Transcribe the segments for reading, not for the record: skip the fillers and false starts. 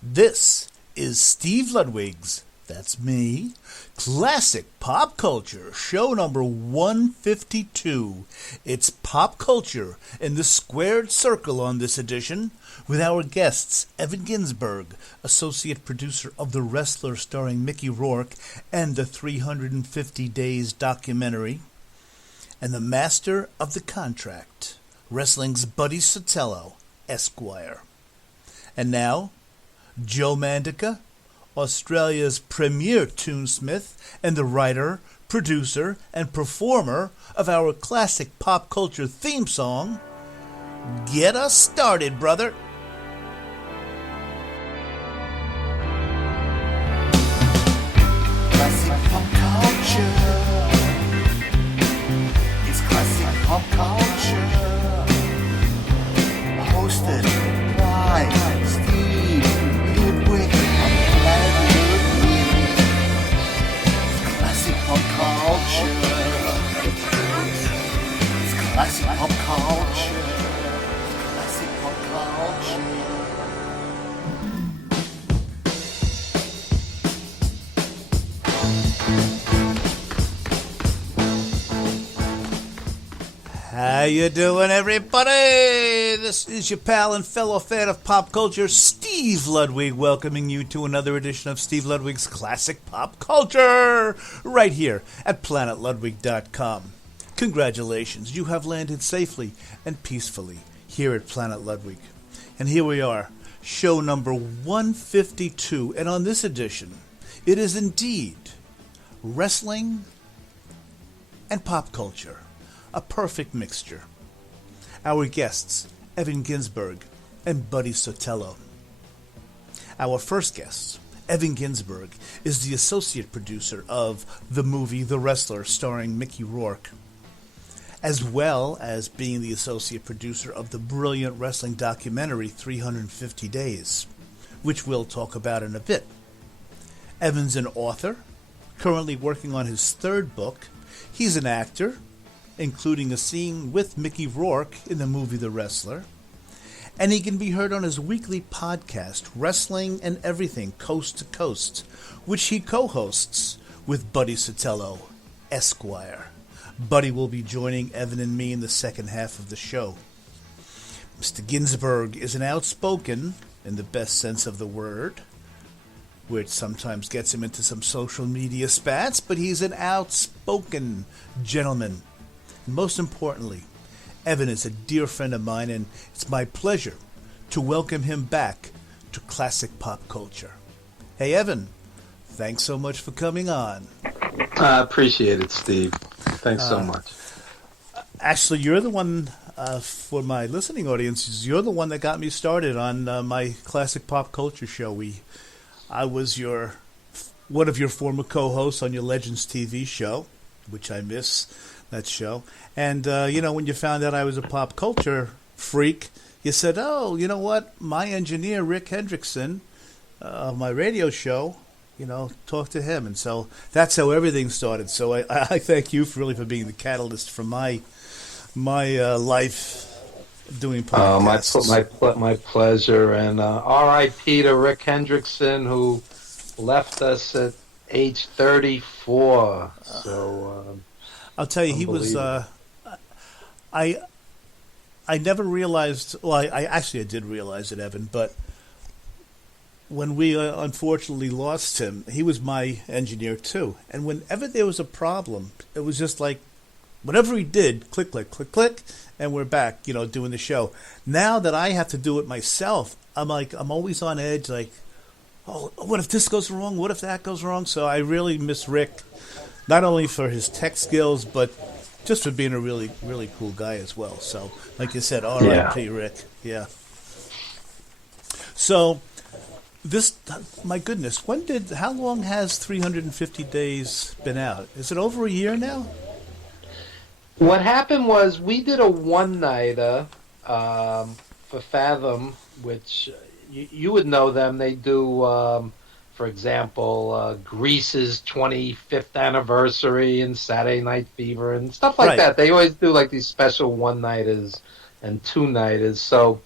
This is Steve Ludwig's, that's me, Classic Pop Culture, show number 152. It's pop culture in the squared circle on this edition, with our guests Evan Ginzburg, associate producer of The Wrestler starring Mickey Rourke and the 350 Days documentary, and the master of the contract, wrestling's Buddy Sotello, Esquire. And now, Joe Mandica, Australia's premier tunesmith and the writer, producer, and performer of our classic pop culture theme song. Get us started, brother. Classic pop culture. It's classic pop culture. Hosted by Steve Ludwig and Ludwig. It's classic pop culture. It's classic pop culture. It's classic pop culture. How you doing, everybody? This is your pal and fellow fan of pop culture, Steve Ludwig, welcoming you to another edition of Steve Ludwig's Classic Pop Culture, right here at PlanetLudwig.com. Congratulations, you have landed safely and peacefully here at Planet Ludwig. And here we are, show number 152, and on this edition, it is indeed wrestling and pop culture. A perfect mixture. Our guests, Evan Ginzburg and Buddy Sotello. Our first guest, Evan Ginzburg, is the associate producer of the movie The Wrestler starring Mickey Rourke, as well as being the associate producer of the brilliant wrestling documentary 350 Days, which we'll talk about in a bit. Evan's an author, currently working on his third book. He's an actor, including a scene with Mickey Rourke in the movie The Wrestler. And he can be heard on his weekly podcast, Wrestling and Everything Coast to Coast, which he co-hosts with Buddy Sotello, Esquire. Buddy will be joining Evan and me in the second half of the show. Mr. Ginzburg is an outspoken, in the best sense of the word, which sometimes gets him into some social media spats, but he's an outspoken gentleman. Most importantly, Evan is a dear friend of mine, and it's my pleasure to welcome him back to classic pop culture. Hey, Evan, thanks so much for coming on. I appreciate it, Steve. Thanks so much. Actually, you're the one, for my listening audiences, you're the one that got me started on my classic pop culture show. I was one of your former co-hosts on your Legends TV show, which I miss. That show. And, when you found out I was a pop culture freak, you said, oh, you know what? My engineer, Rick Hendrickson, of my radio show, talk to him. And so that's how everything started. So I thank you for being the catalyst for my life doing podcasts. My pleasure. And R.I.P. to Rick Hendrickson, who left us at age 34. So... I'll tell you, he was. I never realized. Well, I did realize it, Evan. But when we unfortunately lost him, he was my engineer too. And whenever there was a problem, it was just like whatever he did, click, click, click, click, and we're back. Doing the show. Now that I have to do it myself, I'm always on edge. Like, oh, what if this goes wrong? What if that goes wrong? So I really miss Rick. Not only for his tech skills, but just for being a really, really cool guy as well. So, like you said, R.I.P. Rick. Yeah. So, my goodness, how long has 350 Days been out? Is it over a year now? What happened was we did a one-nighter for Fathom, which you would know them. They do... for example, Grease's 25th anniversary and Saturday Night Fever and stuff like that. They always do these special one-nighters and two-nighters. So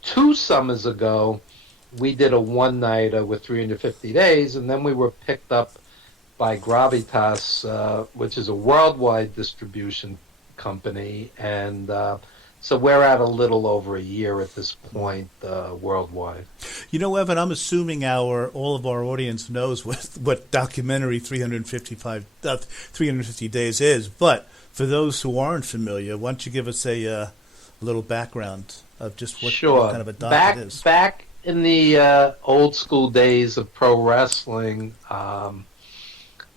2 summers ago, we did a one-nighter with 350 days, and then we were picked up by Gravitas, which is a worldwide distribution company, and so we're at a little over a year at this point worldwide. You know, Evan, I'm assuming all of our audience knows what documentary 350 days is, but for those who aren't familiar, why don't you give us a little background of just what kind of a doc it is? Back in the old school days of pro wrestling,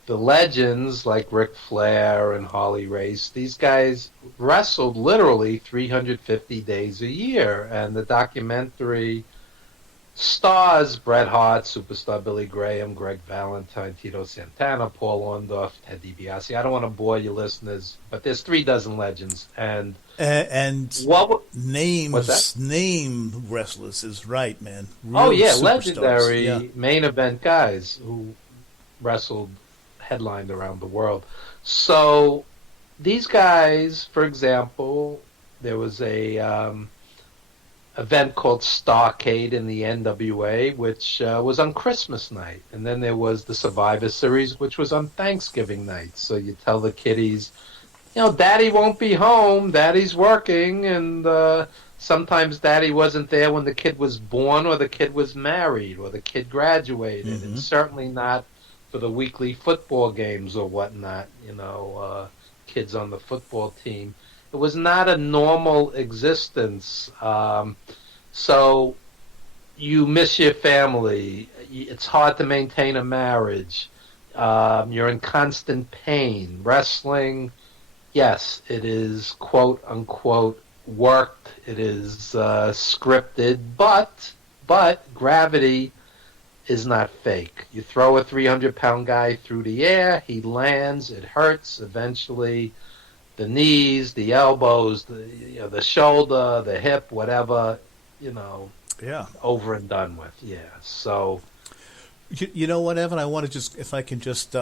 the legends like Ric Flair and Harley Race, these guys wrestled literally 350 days a year. And the documentary stars Bret Hart, Superstar Billy Graham, Greg Valentine, Tito Santana, Paul Orndorff, Ted DiBiase. I don't want to bore you listeners, but there's 3 dozen legends. And name wrestlers is right, man. Real legendary main event guys who wrestled headlined around the world. So these guys, for example, there was a event called Starrcade in the NWA, which was on Christmas night, and then there was the Survivor Series, which was on Thanksgiving night. So you tell the kiddies, Daddy won't be home, Daddy's working, and sometimes Daddy wasn't there when the kid was born, or the kid was married, or the kid graduated, and certainly not for the weekly football games or whatnot, kids on the football team. It was not a normal existence. So you miss your family. It's hard to maintain a marriage. You're in constant pain. Wrestling, yes, it is quote unquote worked. It is scripted, but gravity is not fake. You throw a 300-pound guy through the air, he lands, it hurts. Eventually, the knees, the elbows, the shoulder, the hip, whatever, over and done with. Yeah. So, you know what, Evan? I want to if I can just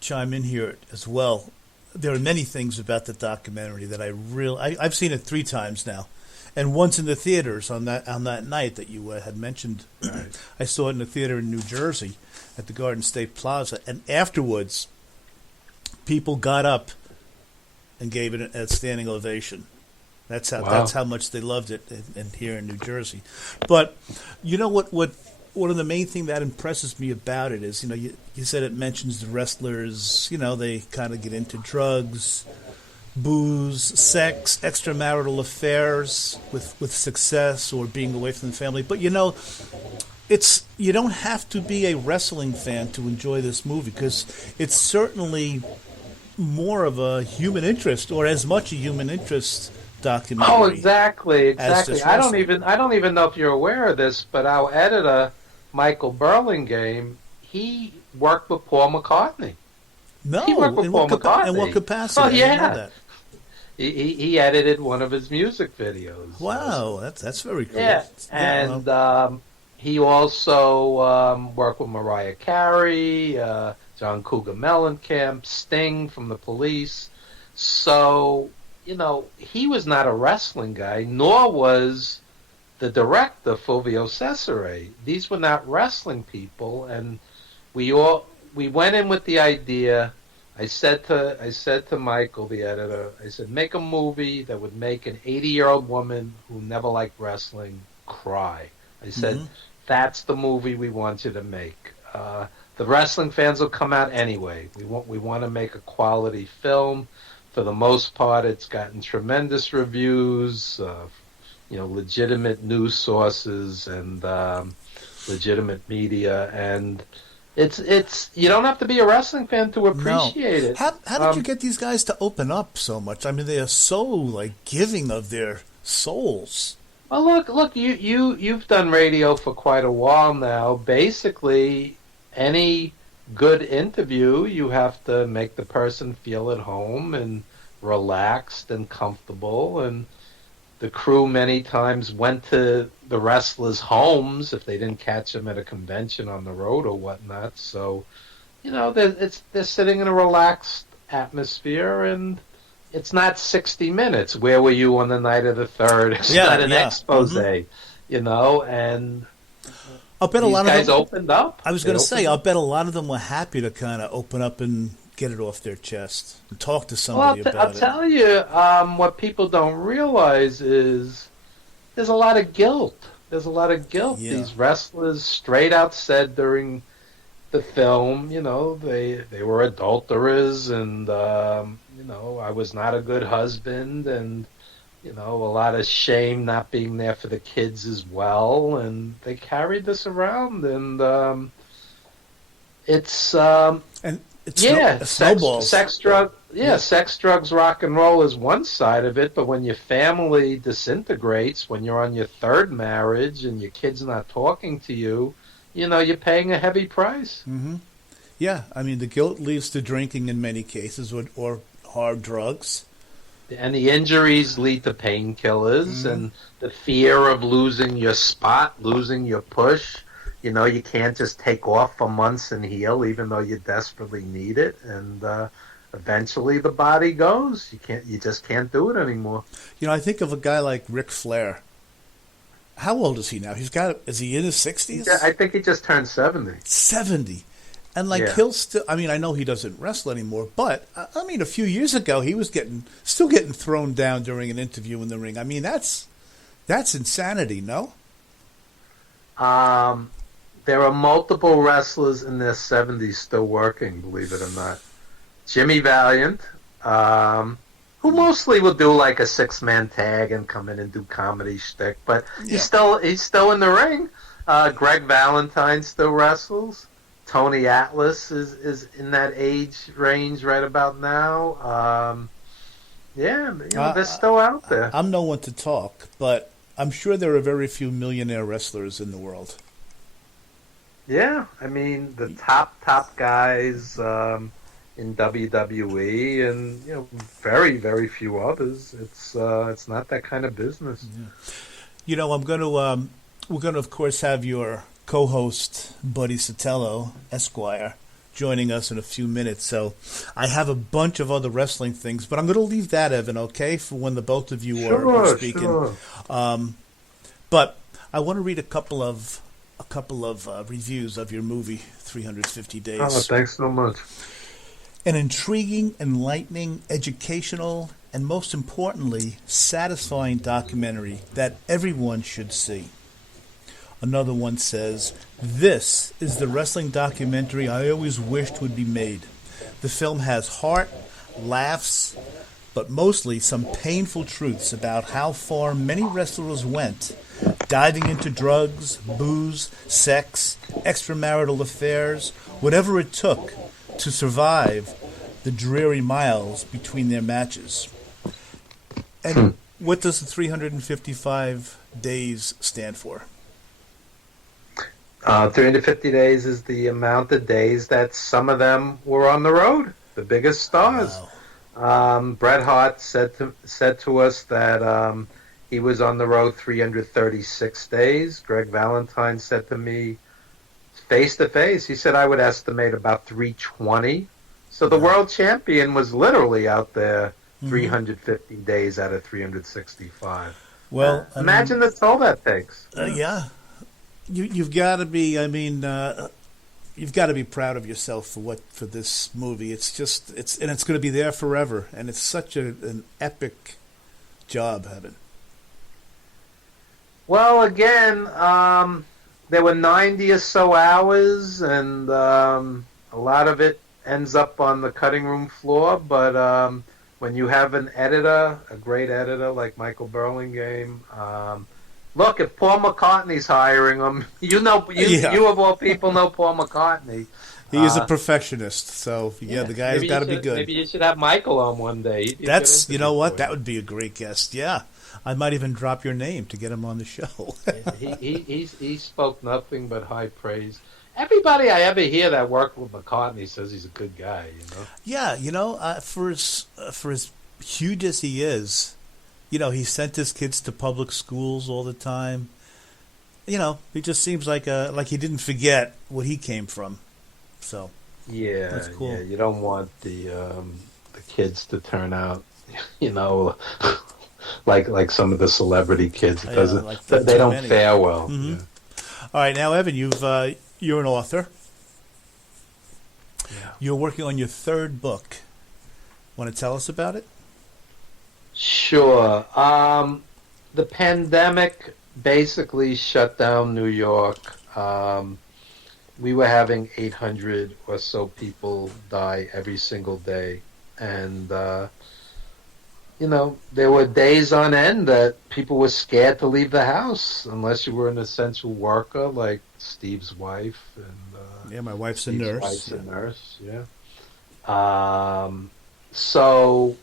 chime in here as well. There are many things about the documentary that I've seen it 3 times now. And once in the theaters on that night that you had mentioned. Right. I saw it in the theater in New Jersey at the Garden State Plaza, and afterwards, people got up and gave it a standing ovation. That's how much they loved it here in New Jersey. But you know what one of the main things that impresses me about it is, you said it mentions the wrestlers, they kind of get into drugs, booze, sex, extramarital affairs with success or being away from the family. But you don't have to be a wrestling fan to enjoy this movie, because it's certainly more of a human interest, or as much a human interest documentary. Oh, exactly. I don't even know if you're aware of this, but our editor, Michael Burlingame, he worked with Paul McCartney. No, he worked with Paul McCartney. In what capacity? Oh, yeah. I didn't know that. He edited one of his music videos. Wow, that's very cool. Yeah, and he also worked with Mariah Carey, John Cougar Mellencamp, Sting from the Police. So, he was not a wrestling guy, nor was the director, Fulvio Cesare. These were not wrestling people, and we went in with the idea. I said to Michael, the editor, I said, make a movie that would make an 80-year-old woman who never liked wrestling cry. I said, that's the movie we want you to make. The wrestling fans will come out anyway. We want to make a quality film. For the most part, it's gotten tremendous reviews, legitimate news sources and legitimate media, and it's you don't have to be a wrestling fan to appreciate it. How did you get these guys to open up so much? I mean, they are so giving of their souls. Well, look, you've done radio for quite a while now. Basically, any good interview, you have to make the person feel at home and relaxed and comfortable. And the crew many times went to the wrestlers' homes if they didn't catch them at a convention on the road or whatnot. So, they're sitting in a relaxed atmosphere, and it's not 60 Minutes. Where were you on the night of the 3rd? It's not an expose, and I'll bet a These lot of guys them. opened up. I was They going to say, opened I'll up. bet a lot of them were happy to kind of open up and get it off their chest and talk to Well, somebody I'll about it. tell you, what people don't realize is there's a lot of guilt. There's a lot of guilt. Yeah. These wrestlers straight out said during the film, they were adulterers, and I was not a good husband, and a lot of shame not being there for the kids as well, and they carried this around, and it's And it's yeah, snowballs. sex, drugs, rock and roll is one side of it, but when your family disintegrates, when you're on your third marriage and your kid's not talking to you, you're paying a heavy price. Hmm. Yeah, I mean, the guilt leads to drinking in many cases, or hard drugs. And the injuries lead to painkillers, and the fear of losing your spot, losing your push. You can't just take off for months and heal, even though you desperately need it. And eventually, the body goes. You just can't do it anymore. I think of a guy like Ric Flair. How old is he now? Is he in his 60s? Yeah, I think he just turned 70. 70. And Yeah. he'll still, I mean, I know he doesn't wrestle anymore, but I mean, a few years ago, he was still getting thrown down during an interview in the ring. I mean, that's insanity, no? There are multiple wrestlers in their 70s still working, believe it or not. Jimmy Valiant, who mostly will do like a 6-man tag and come in and do comedy shtick, but he's still in the ring. Greg Valentine still wrestles. Tony Atlas is in that age range right about now. They're still out there. I'm no one to talk, but I'm sure there are very few millionaire wrestlers in the world. Yeah, I mean the top guys in WWE, and very very few others. It's not that kind of business. Yeah. We're gonna of course have your co-host Buddy Sotello, Esquire, joining us in a few minutes. So I have a bunch of other wrestling things, but I'm going to leave that, Evan, okay, for when the both of you are speaking. Sure. But I want to read a couple of reviews of your movie, 350 Days. Oh, thanks so much. An intriguing, enlightening, educational, and most importantly, satisfying documentary that everyone should see. Another one says, "This is the wrestling documentary I always wished would be made. The film has heart, laughs, but mostly some painful truths about how far many wrestlers went, diving into drugs, booze, sex, extramarital affairs, whatever it took to survive the dreary miles between their matches." And what does the 355 days stand for? 350 days is the amount of days that some of them were on the road, the biggest stars. Wow. Bret Hart said to us that he was on the road 336 days. Greg Valentine said to me, face to face, he said I would estimate about 320. So the world champion was literally out there 350 days out of 365. Well, imagine the toll that takes. Yeah. You've got to be. I mean, you've got to be proud of yourself for this movie. It's going to be there forever, and it's such an epic job, Evan. Well, again, there were 90 or so hours, and a lot of it ends up on the cutting room floor. But when you have an editor, a great editor like Michael Burlingame. Look, if Paul McCartney's hiring him, you of all people know Paul McCartney. He is a perfectionist, so the guy's got to be good. Maybe you should have Michael on one day. That's, you know what, that would be a great guest. Yeah, I might even drop your name to get him on the show. he spoke nothing but high praise. Everybody I ever hear that worked with McCartney says he's a good guy. Yeah, for as huge as he is. He sent his kids to public schools all the time. He just seems like he didn't forget what he came from. So that's cool. Yeah, you don't want the kids to turn out, like some of the celebrity kids. They don't fare well. Mm-hmm. All right, now Evan, you're an author. Yeah. You're working on your third book. Want to tell us about it? Sure. The pandemic basically shut down New York. We were having 800 or so people die every single day. And, there were days on end that people were scared to leave the house unless you were an essential worker like Steve's wife. And Yeah, my wife's a Steve's nurse. wife's a nurse, yeah. So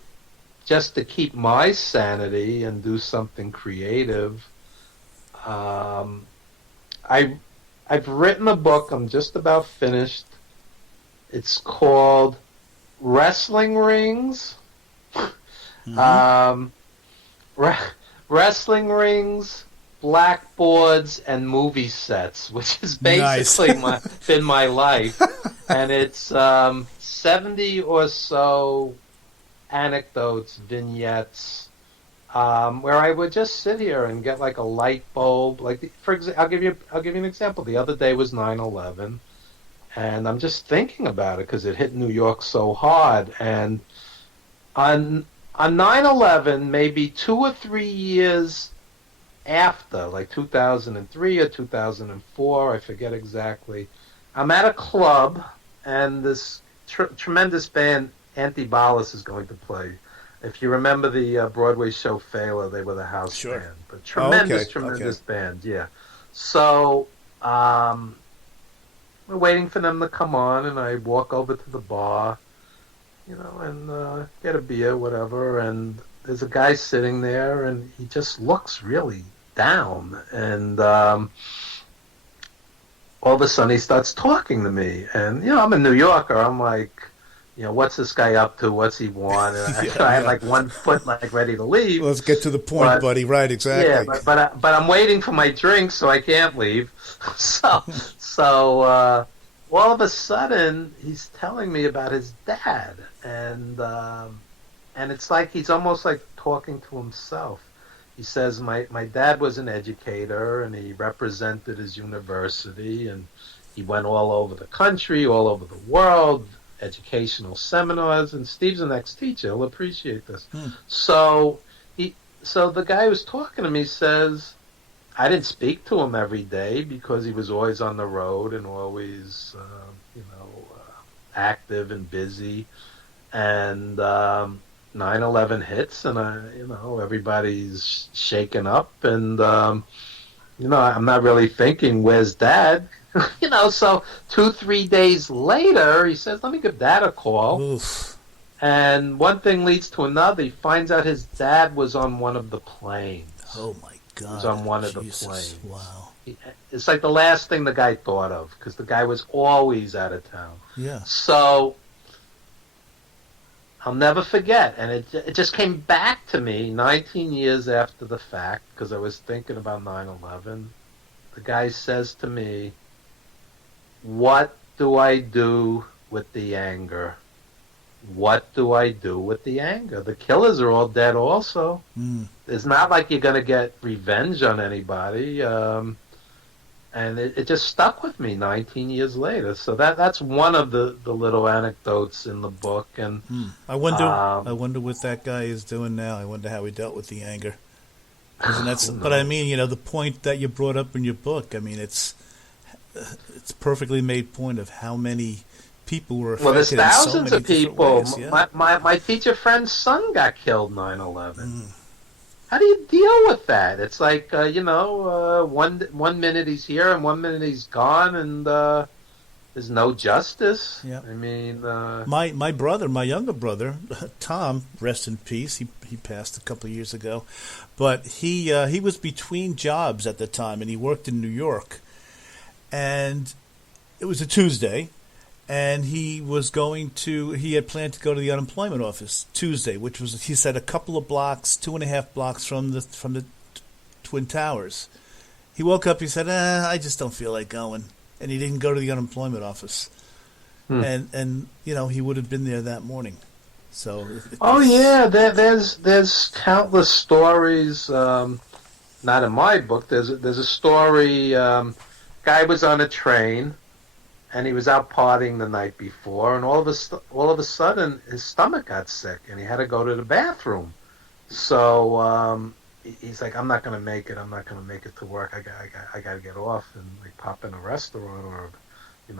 just to keep my sanity and do something creative, I've written a book. I'm just about finished. It's called Wrestling Rings. Mm-hmm. Wrestling Rings, Blackboards, and Movie Sets, which is basically been my life. And it's 70 or so anecdotes, vignettes, where I would just sit here and get like a light bulb. Like, I'll give you an example. The other day was 9/11, and I'm just thinking about it because it hit New York so hard. And on 9/11, maybe 2 or 3 years after, like 2003 or 2004, I forget exactly, I'm at a club, and this tremendous band, Antibalas, is going to play. If you remember the Broadway show Fela, they were the house band. But tremendous band, yeah. So we're waiting for them to come on, and I walk over to the bar, and get a beer, whatever, and there's a guy sitting there, and he just looks really down, and all of a sudden he starts talking to me, and, I'm a New Yorker, I'm like, what's this guy up to? What's he want? And I had like one foot like ready to leave. Let's get to the point, buddy. Right, exactly. Yeah, but I'm waiting for my drink, so I can't leave. So all of a sudden he's telling me about his dad, and it's like he's almost like talking to himself. He says, my dad was an educator, and he represented his university, and he went all over the country, all over the world, educational seminars, and Steve's an ex-teacher. He'll appreciate this. So the guy who's talking to me says, I didn't speak to him every day because he was always on the road and always, active and busy. And 9/11 hits, and everybody's shaken up, and I'm not really thinking, where's Dad? So 2-3 days later, he says, let me give Dad a call. Oof. And one thing leads to another. He finds out his dad was on one of the planes. Oh, my God. He was on one of the Jesus. planes. Wow. It's like the last thing the guy thought of, because the guy was always out of town. Yeah. So I'll never forget. And it just came back to me 19 years after the fact, because I was thinking about 9/11. The guy says to me, what do I do with the anger? What do I do with the anger? The killers are all dead also. It's not like you're going to get revenge on anybody. And it just stuck with me 19 years later. So that's one of the little anecdotes in the book. And I wonder what that guy is doing now. I wonder how he dealt with the anger. But I mean, the point that you brought up in your book, I mean, it's perfectly made point of how many people were affected. Well, there's thousands of people. Ways, yeah. My teacher friend's son got killed 9/11. How do you deal with that? It's like, one minute he's here and 1 minute he's gone, and there's no justice. Yeah. I mean, my brother, my younger brother, Tom, rest in peace. He passed a couple of years ago, but he was between jobs at the time, and he worked in New York, and it was a Tuesday. And he had planned to go to the unemployment office Tuesday, which was, he said, a couple of blocks, 2.5 blocks from the Twin Towers. He woke up, he said, I just don't feel like going. And he didn't go to the unemployment office. And he would have been there that morning. So. There's countless stories, not in my book. There's a story, Guy was on a train, and he was out partying the night before, and all of a sudden his stomach got sick, and he had to go to the bathroom. So he's like, I'm not gonna make it. I'm not gonna make it to work. I got to get off and like pop in a restaurant or,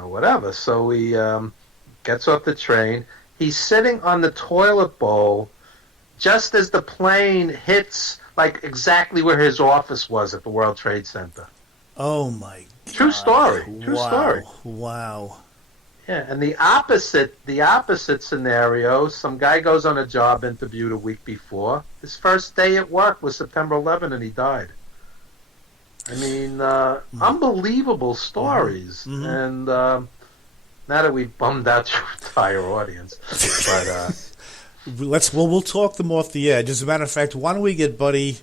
whatever. So he gets off the train. He's sitting on the toilet bowl just as the plane hits like exactly where his office was at the World Trade Center. Oh my God. True story. True Wow. story. Wow. Yeah, and the opposite scenario, some guy goes on a job interview the week before. His first day at work was September 11th, and he died. I mean, unbelievable stories. Mm-hmm. And now that we've bummed out your entire audience, but We'll talk them off the edge. As a matter of fact, why don't we get Buddy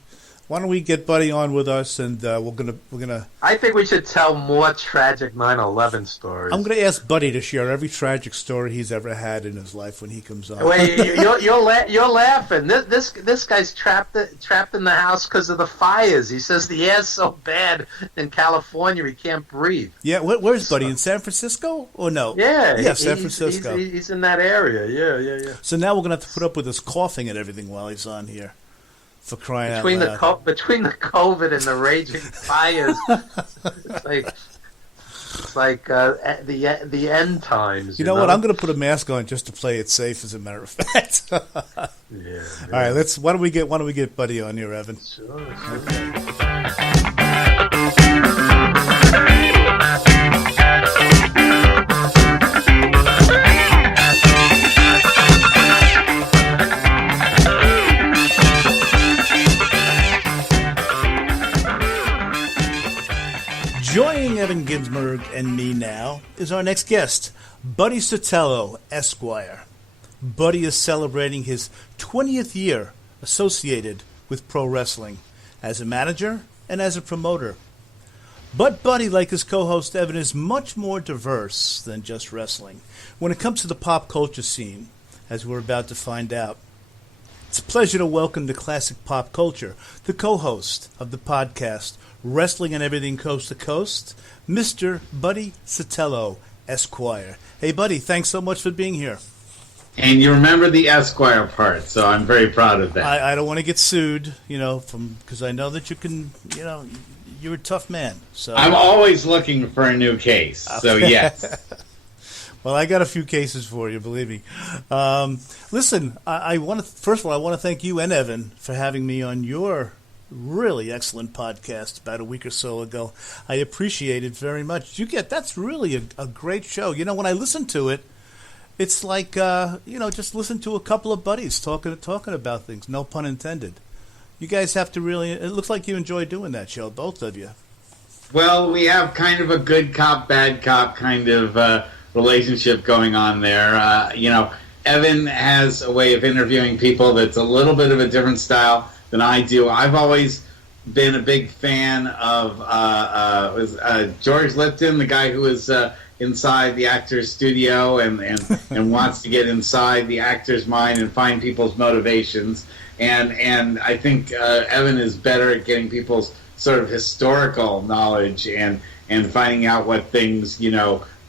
on with us, and we're gonna. I think we should tell more tragic 9/11 stories. I'm gonna ask Buddy to share every tragic story he's ever had in his life when he comes on. Wait, you're laughing. This guy's trapped in the house because of the fires. He says the air's so bad in California he can't breathe. Yeah, where's Buddy? In San Francisco or no? Yeah, San Francisco. He's in that area. Yeah. So now we're gonna have to put up with his coughing and everything while he's on here. For crying out loud. Between the COVID and the raging fires, it's like the end times. You know what? I'm going to put a mask on just to play it safe. As a matter of fact. Yeah. All right. Why don't we get Buddy on here, Evan? Sure. Joining Evan Ginzburg and me now is our next guest, Buddy Sotello, Esquire. Buddy is celebrating his 20th year associated with pro wrestling as a manager and as a promoter. But Buddy, like his co-host Evan, is much more diverse than just wrestling when it comes to the pop culture scene, as we're about to find out. It's a pleasure to welcome to Classic Pop Culture the co-host of the podcast Wrestling and Everything Coast to Coast, Mr. Buddy Sotello, Esquire. Hey, Buddy, thanks so much for being here. And you remember the Esquire part, so I'm very proud of that. I don't want to get sued, because I know that you can, you're a tough man. So I'm always looking for a new case, so yes. Well, I got a few cases for you, believe me. Listen, I want to first of all, I want to thank you and Evan for having me on your really excellent podcast about a week or so ago. I appreciate it very much. That's really a great show. When I listen to it, it's like just listen to a couple of buddies talking about things. No pun intended. You guys have to really. It looks like you enjoy doing that show, both of you. Well, we have kind of a good cop, bad cop kind of relationship going on there. Evan has a way of interviewing people that's a little bit of a different style than I do. I've always been a big fan of George Lipton, the guy who was inside the actor's studio and wants to get inside the actor's mind and find people's motivations. And I think Evan is better at getting people's sort of historical knowledge and finding out what things,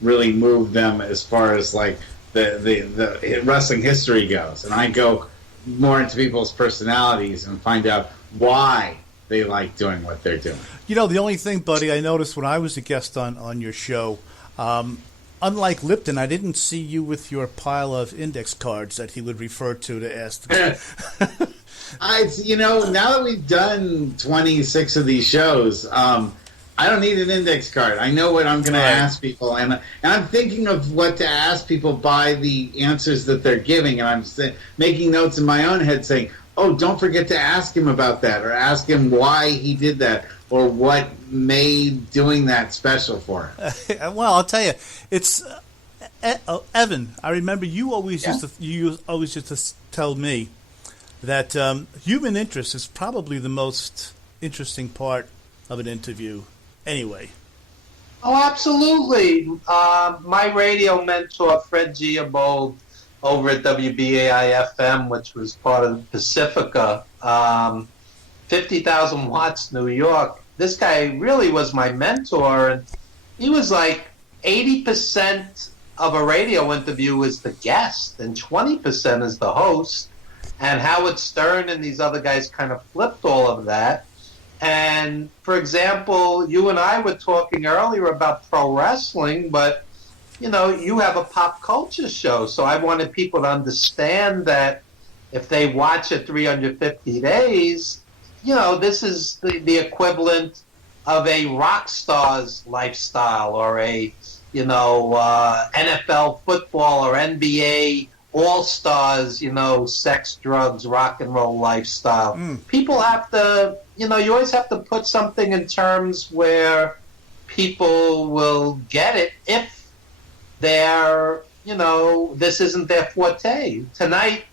really move them as far as like the wrestling history goes. And I go more into people's personalities and find out why they like doing what they're doing. The only thing, Buddy, I noticed when I was a guest on your show, unlike Lipton, I didn't see you with your pile of index cards that he would refer to ask. Now that we've done 26 of these shows, I don't need an index card. I know what I'm going to ask people, and I'm thinking of what to ask people by the answers that they're giving, and I'm making notes in my own head saying, oh, don't forget to ask him about that, or ask him why he did that, or what made doing that special for him. Well, I'll tell you, it's Evan. I remember you always used to tell me that human interest is probably the most interesting part of an interview. Anyway. Oh, absolutely. My radio mentor, Fred Giabold, over at WBAI-FM, which was part of Pacifica, 50,000 watts, New York. This guy really was my mentor, and he was like 80% of a radio interview is the guest and 20% is the host. And Howard Stern and these other guys kind of flipped all of that. And, for example, you and I were talking earlier about pro wrestling, but, you know, you have a pop culture show. So I wanted people to understand that if they watch it 350 days, you know, this is the equivalent of a rock star's lifestyle or a, you know, NFL football or NBA all-stars, you know, sex, drugs, rock and roll lifestyle. People have to, you know, you always have to put something in terms where people will get it if they're, you know, this isn't their forte. Tonight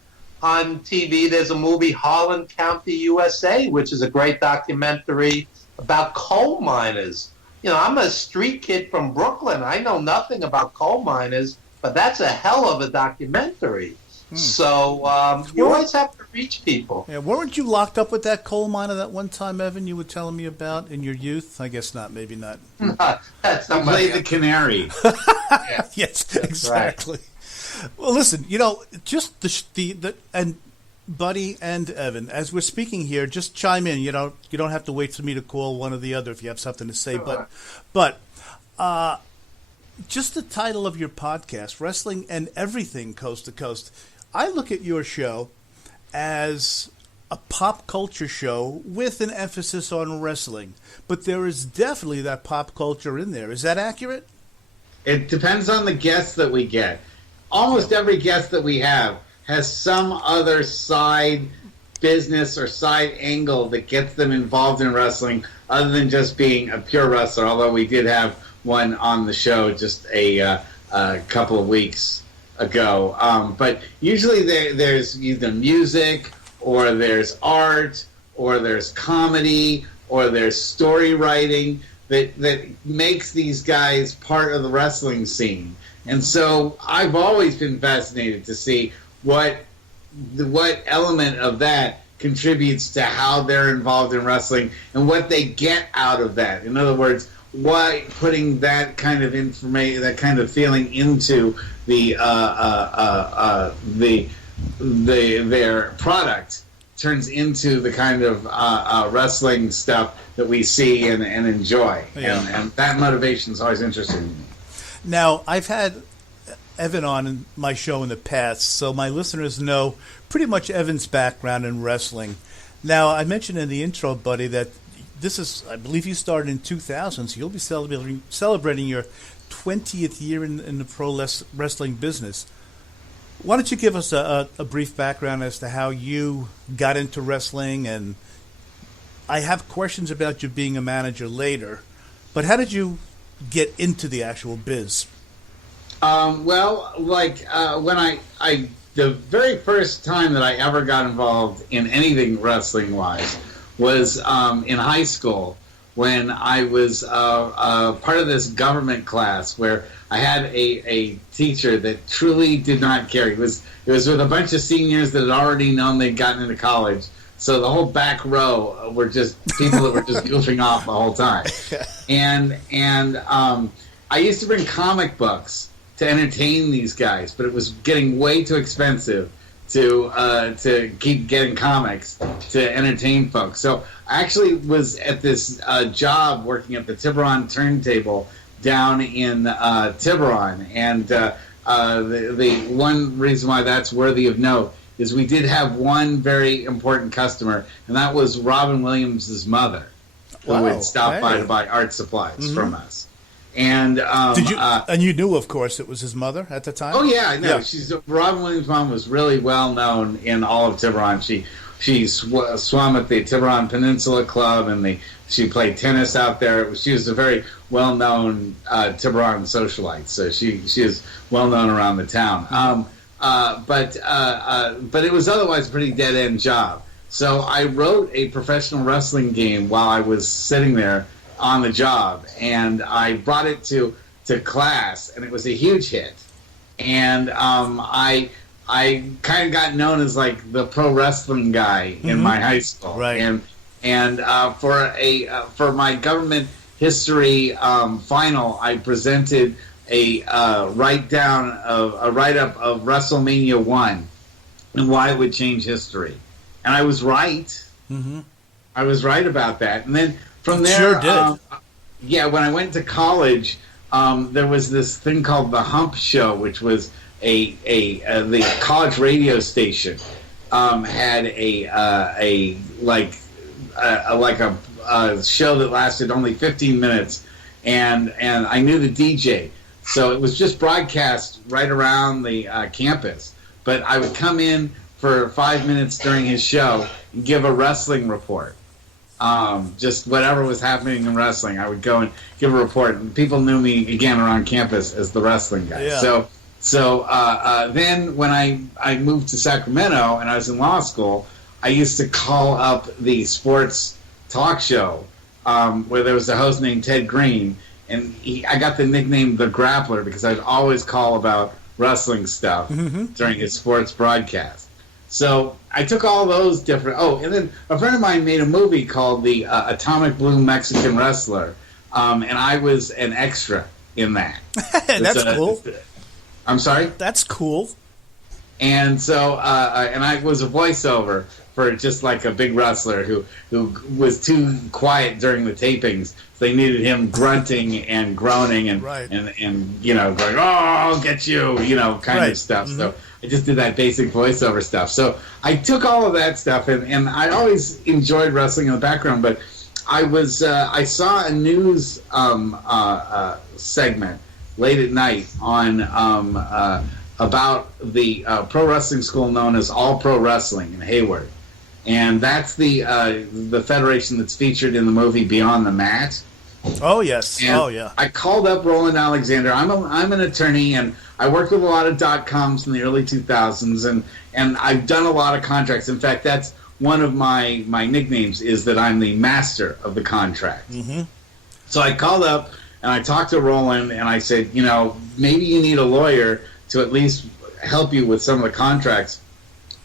on TV, there's a movie, Harlan County, USA, which is a great documentary about coal miners. You know, I'm a street kid from Brooklyn. I know nothing about coal miners, but that's a hell of a documentary. So you always have to reach people. Yeah, weren't you locked up with that coal miner that one time, Evan, you were telling me about in your youth? I guess not, maybe not. That's I not played the canary. Yes, exactly. Right. Well, listen, you know, just the and Buddy and Evan, as we're speaking here, just chime in. You know, you don't have to wait for me to call one or the other if you have something to say. Sure. But just the title of your podcast, Wrestling and Everything Coast to Coast. I look at your show as a pop culture show with an emphasis on wrestling, but there is definitely that pop culture in there. Is that accurate? It depends on the guests that we get. Almost every guest that we have has some other side business or side angle that gets them involved in wrestling other than just being a pure wrestler, although we did have one on the show just a couple of weeks ago. But usually there's either music or there's art or there's comedy or there's story writing that makes these guys part of the wrestling scene. And so I've always been fascinated to see what element of that contributes to how they're involved in wrestling and what they get out of that. In other words, why putting that kind of information, that kind of feeling into their product turns into the kind of wrestling stuff that we see and enjoy. Yeah. And that motivation is always interesting to me. Now, I've had Evan on my show in the past, so my listeners know pretty much Evan's background in wrestling. Now, I mentioned in the intro, Buddy, that this is, I believe you started in 2000, so you'll be celebrating your 20th year in the pro wrestling business. Why don't you give us a brief background as to how you got into wrestling? And I have questions about you being a manager later, but how did you get into the actual biz? Well, when the very first time that I ever got involved in anything wrestling-wise was in high school when I was part of this government class where I had a teacher that truly did not care. It was with a bunch of seniors that had already known they'd gotten into college. So the whole back row were just people that were just goofing off the whole time. And I used to bring comic books to entertain these guys, but it was getting way too expensive to keep getting comics to entertain folks. So I actually was at this job working at the Tiburon Turntable down in Tiburon, and the one reason why that's worthy of note is we did have one very important customer, and that was Robin Williams' mother, who would stop by to buy art supplies from us. And did you? And you knew, of course, it was his mother at the time. Oh yeah, I know. Yeah. Robin Williams' mom was really well known in all of Tiburon. She swam at the Tiburon Peninsula Club, and she played tennis out there. She was a very well known Tiburon socialite, so she is well known around the town. But it was otherwise a pretty dead end job. So I wrote a professional wrestling game while I was sitting there on the job, and I brought it to class, and it was a huge hit. And I kind of got known as like the pro wrestling guy in my high school. Right. And for my government history final, I presented a write up of WrestleMania 1 and why it would change history, and I was right. Mm-hmm. I was right about that, and then from there, sure did. When I went to college, there was this thing called the Hump Show, which was the college radio station had a show that lasted only 15 minutes, and I knew the DJ, so it was just broadcast right around the campus. But I would come in for 5 minutes during his show and give a wrestling report. Just whatever was happening in wrestling, I would go and give a report. And people knew me again around campus as the wrestling guy. Yeah. So then when I moved to Sacramento and I was in law school, I used to call up the sports talk show where there was a host named Ted Green, and I got the nickname The Grappler because I'd always call about wrestling stuff during his sports broadcast. So I took all those different... Oh, and then a friend of mine made a movie called The Atomic Blue Mexican Wrestler, and I was an extra in that. That's cool. I'm sorry? That's cool. And so, and I was a voiceover for just like a big wrestler who was too quiet during the tapings. So they needed him grunting and groaning and Right. and you know, going, "Oh, I'll get you," you know, kind of stuff. So I just did that basic voiceover stuff. So I took all of that stuff, and I always enjoyed wrestling in the background. But I saw a news segment late at night on about the pro wrestling school known as All Pro Wrestling in Hayward, and that's the federation that's featured in the movie Beyond the Mat. Oh yes. And oh yeah. I called up Roland Alexander. I'm an attorney, and I worked with a lot of .coms in the early 2000s, and I've done a lot of contracts. In fact, that's one of my nicknames, is that I'm the master of the contract. Mm-hmm. So I called up and I talked to Roland, and I said, you know, maybe you need a lawyer to at least help you with some of the contracts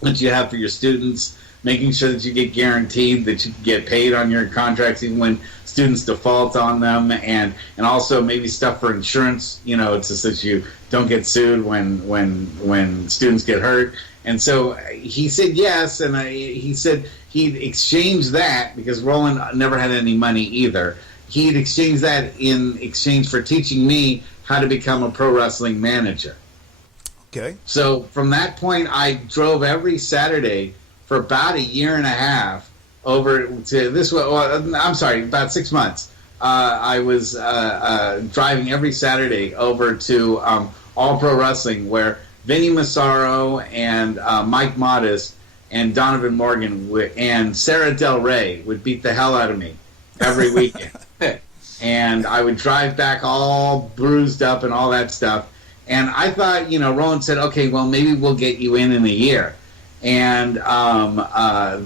that you have for your students, making sure that you get guaranteed that you can get paid on your contracts even when students default on them, and also maybe stuff for insurance, you know, so that you don't get sued when students get hurt. And so he said yes, and he said he'd exchange that, because Roland never had any money either. He'd exchange that in exchange for teaching me how to become a pro wrestling manager. Okay. So from that point, I drove every Saturday for about a year and a half over to this. Well, I'm sorry, about 6 months. I was driving every Saturday over to All Pro Wrestling, where Vinny Massaro and Mike Modest and Donovan Morgan and Sarah Del Rey would beat the hell out of me every weekend. And I would drive back all bruised up and all that stuff. And I thought, you know, Roland said, okay, well, maybe we'll get you in a year. And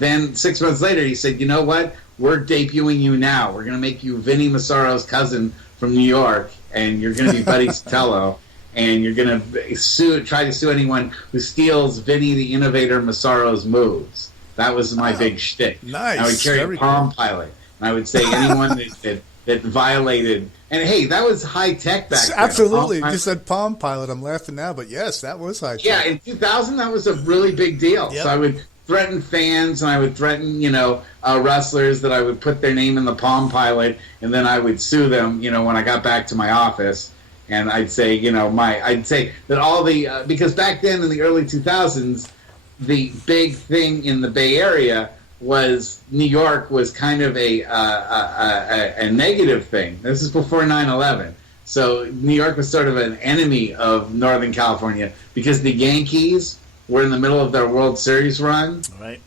then 6 months later, he said, you know what? We're debuting you now. We're going to make you Vinny Massaro's cousin from New York, and you're going to be Buddy Sotello, and you're going to try to sue anyone who steals Vinny the Innovator Massaro's moves. That was my big shtick. Nice. I would carry a Palm Pilot, and I would say anyone that violated. And hey, that was high tech back then. Absolutely. You said Palm Pilot. I'm laughing now, but yes, that was high tech. Yeah, in 2000, that was a really big deal. Yep. So I would threaten fans, and I would threaten, you know, wrestlers that I would put their name in the Palm Pilot, and then I would sue them, you know, when I got back to my office. And I'd say, you know, I'd say that all the, because back then in the early 2000s, the big thing in the Bay Area was New York was kind of a negative thing. This is before 9/11. So New York was sort of an enemy of Northern California because the Yankees were in the middle of their World Series run. Right.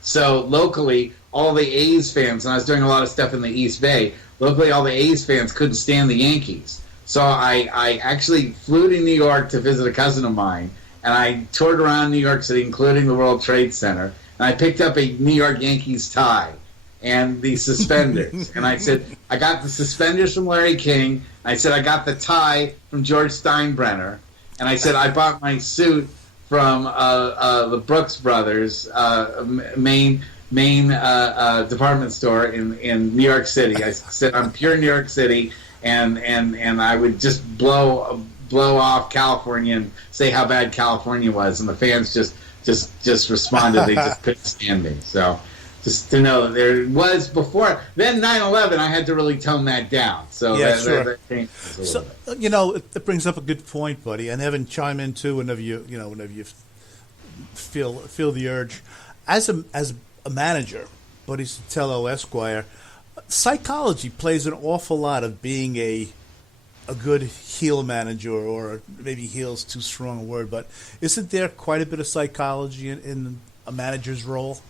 So locally, all the A's fans, and I was doing a lot of stuff in the East Bay, locally all the A's fans couldn't stand the Yankees. So I actually flew to New York to visit a cousin of mine, and I toured around New York City, including the World Trade Center, and I picked up a New York Yankees tie and the suspenders. And I said, I got the suspenders from Larry King. I said, I got the tie from George Steinbrenner. And I said, I bought my suit from the Brooks Brothers, Maine main department store in New York City. I said I'm pure New York City, and I would just blow off California and say how bad California was, and the fans just responded. They just couldn't stand me. So just to know that there was before then 9/11, I had to really tone that down. So Yeah, that, sure. that changed a little So bit. it brings up a good point, buddy. And Evan, chime in too whenever you feel the urge. As a manager, Buddy Sotello Esquire, psychology plays an awful lot of being a good heel manager, or maybe heel's too strong a word, but isn't there quite a bit of psychology in a manager's role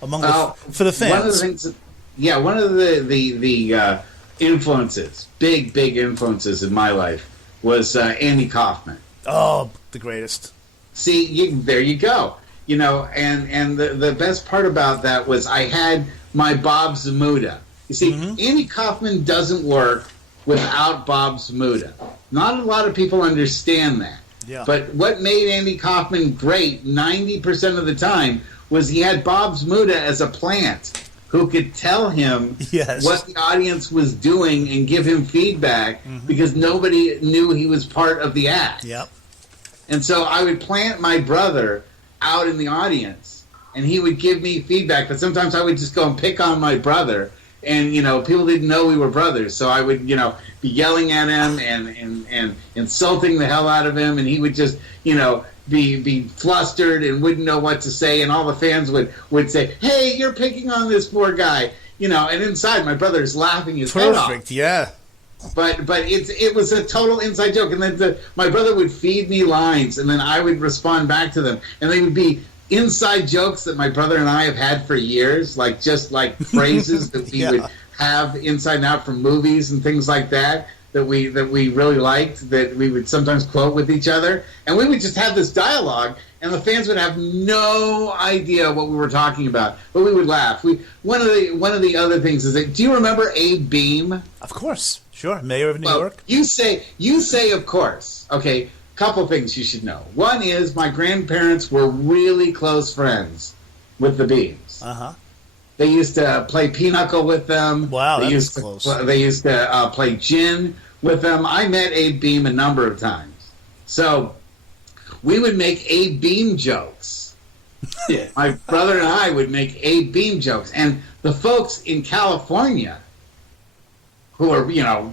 among for the fans? One of the things, one of the influences, big influences in my life was Andy Kaufman. Oh, the greatest. See, there you go. And the best part about that was I had my Bob Zamuda. You see, Andy Kaufman doesn't work without Bob Zamuda. Not a lot of people understand that. Yeah. But what made Andy Kaufman great 90% of the time was he had Bob Zamuda as a plant who could tell him what the audience was doing and give him feedback because nobody knew he was part of the act. Yep. And so I would plant my brother out in the audience, and he would give me feedback, but sometimes I would just go and pick on my brother, and people didn't know we were brothers, so I would be yelling at him and insulting the hell out of him, and he would just be flustered and wouldn't know what to say, and all the fans would say, "Hey, you're picking on this poor guy," and inside my brother's laughing his head off. Perfect, yeah. But it was a total inside joke, and then my brother would feed me lines, and then I would respond back to them, and they would be inside jokes that my brother and I have had for years, like phrases that we would have inside and out from movies and things like that we really liked, that we would sometimes quote with each other, and we would just have this dialogue, and the fans would have no idea what we were talking about, but we would laugh. One of the other things is that, do you remember Abe Beam? Of course, sure, mayor of New York. You say of course. Okay, couple things you should know. One is my grandparents were really close friends with the Beams. They used to play pinochle with them. Wow, they that's close. They used to play gin with them. I met Abe Beam a number of times. So we would make Abe Beam jokes. My brother and I would make Abe Beam jokes. And the folks in California, who are,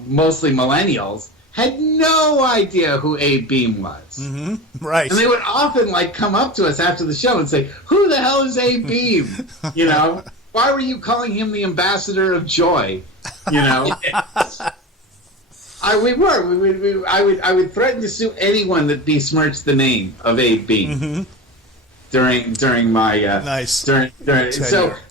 mostly millennials, had no idea who Abe Beam was. Right. And they would often, come up to us after the show and say, "Who the hell is Abe Beam?" Why were you calling him the ambassador of joy? I would threaten to sue anyone that besmirched the name of Abe Beam during my during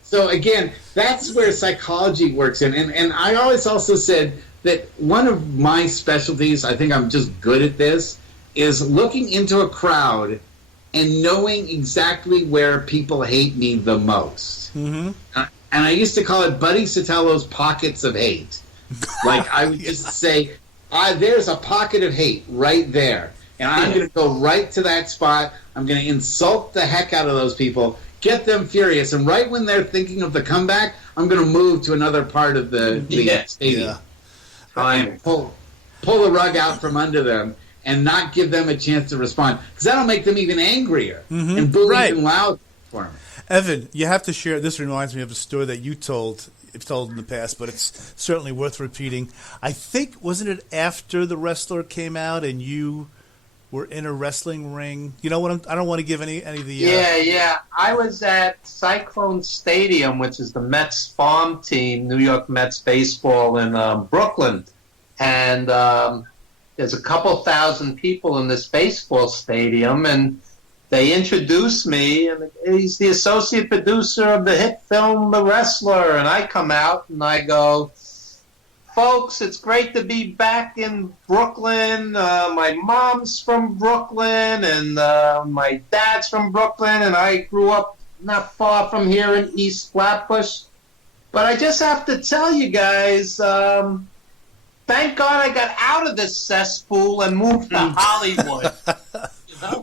so again, that's where psychology works in, and I always also said that one of my specialties, I think I'm just good at this, is looking into a crowd and knowing exactly where people hate me the most. And I used to call it Buddy Sotello's pockets of hate. I would just say, there's a pocket of hate right there. And I'm going to go right to that spot. I'm going to insult the heck out of those people, get them furious. And right when they're thinking of the comeback, I'm going to move to another part of the stadium. And pull the rug out from under them and not give them a chance to respond. Because that'll make them even angrier and boo even louder for me. Evan, you have to share. This reminds me of a story that you've told in the past, but it's certainly worth repeating. I think, wasn't it after The Wrestler came out and you were in a wrestling ring? You know what? I don't want to give any of the... Yeah. I was at Cyclone Stadium, which is the Mets farm team, New York Mets baseball in Brooklyn. And there's a couple thousand people in this baseball stadium, and they introduced me, and he's the associate producer of the hit film The Wrestler. And I come out and I go, "Folks, it's great to be back in Brooklyn. My mom's from Brooklyn, and my dad's from Brooklyn, and I grew up not far from here in East Flatbush. But I just have to tell you guys, thank God I got out of this cesspool and moved to Hollywood."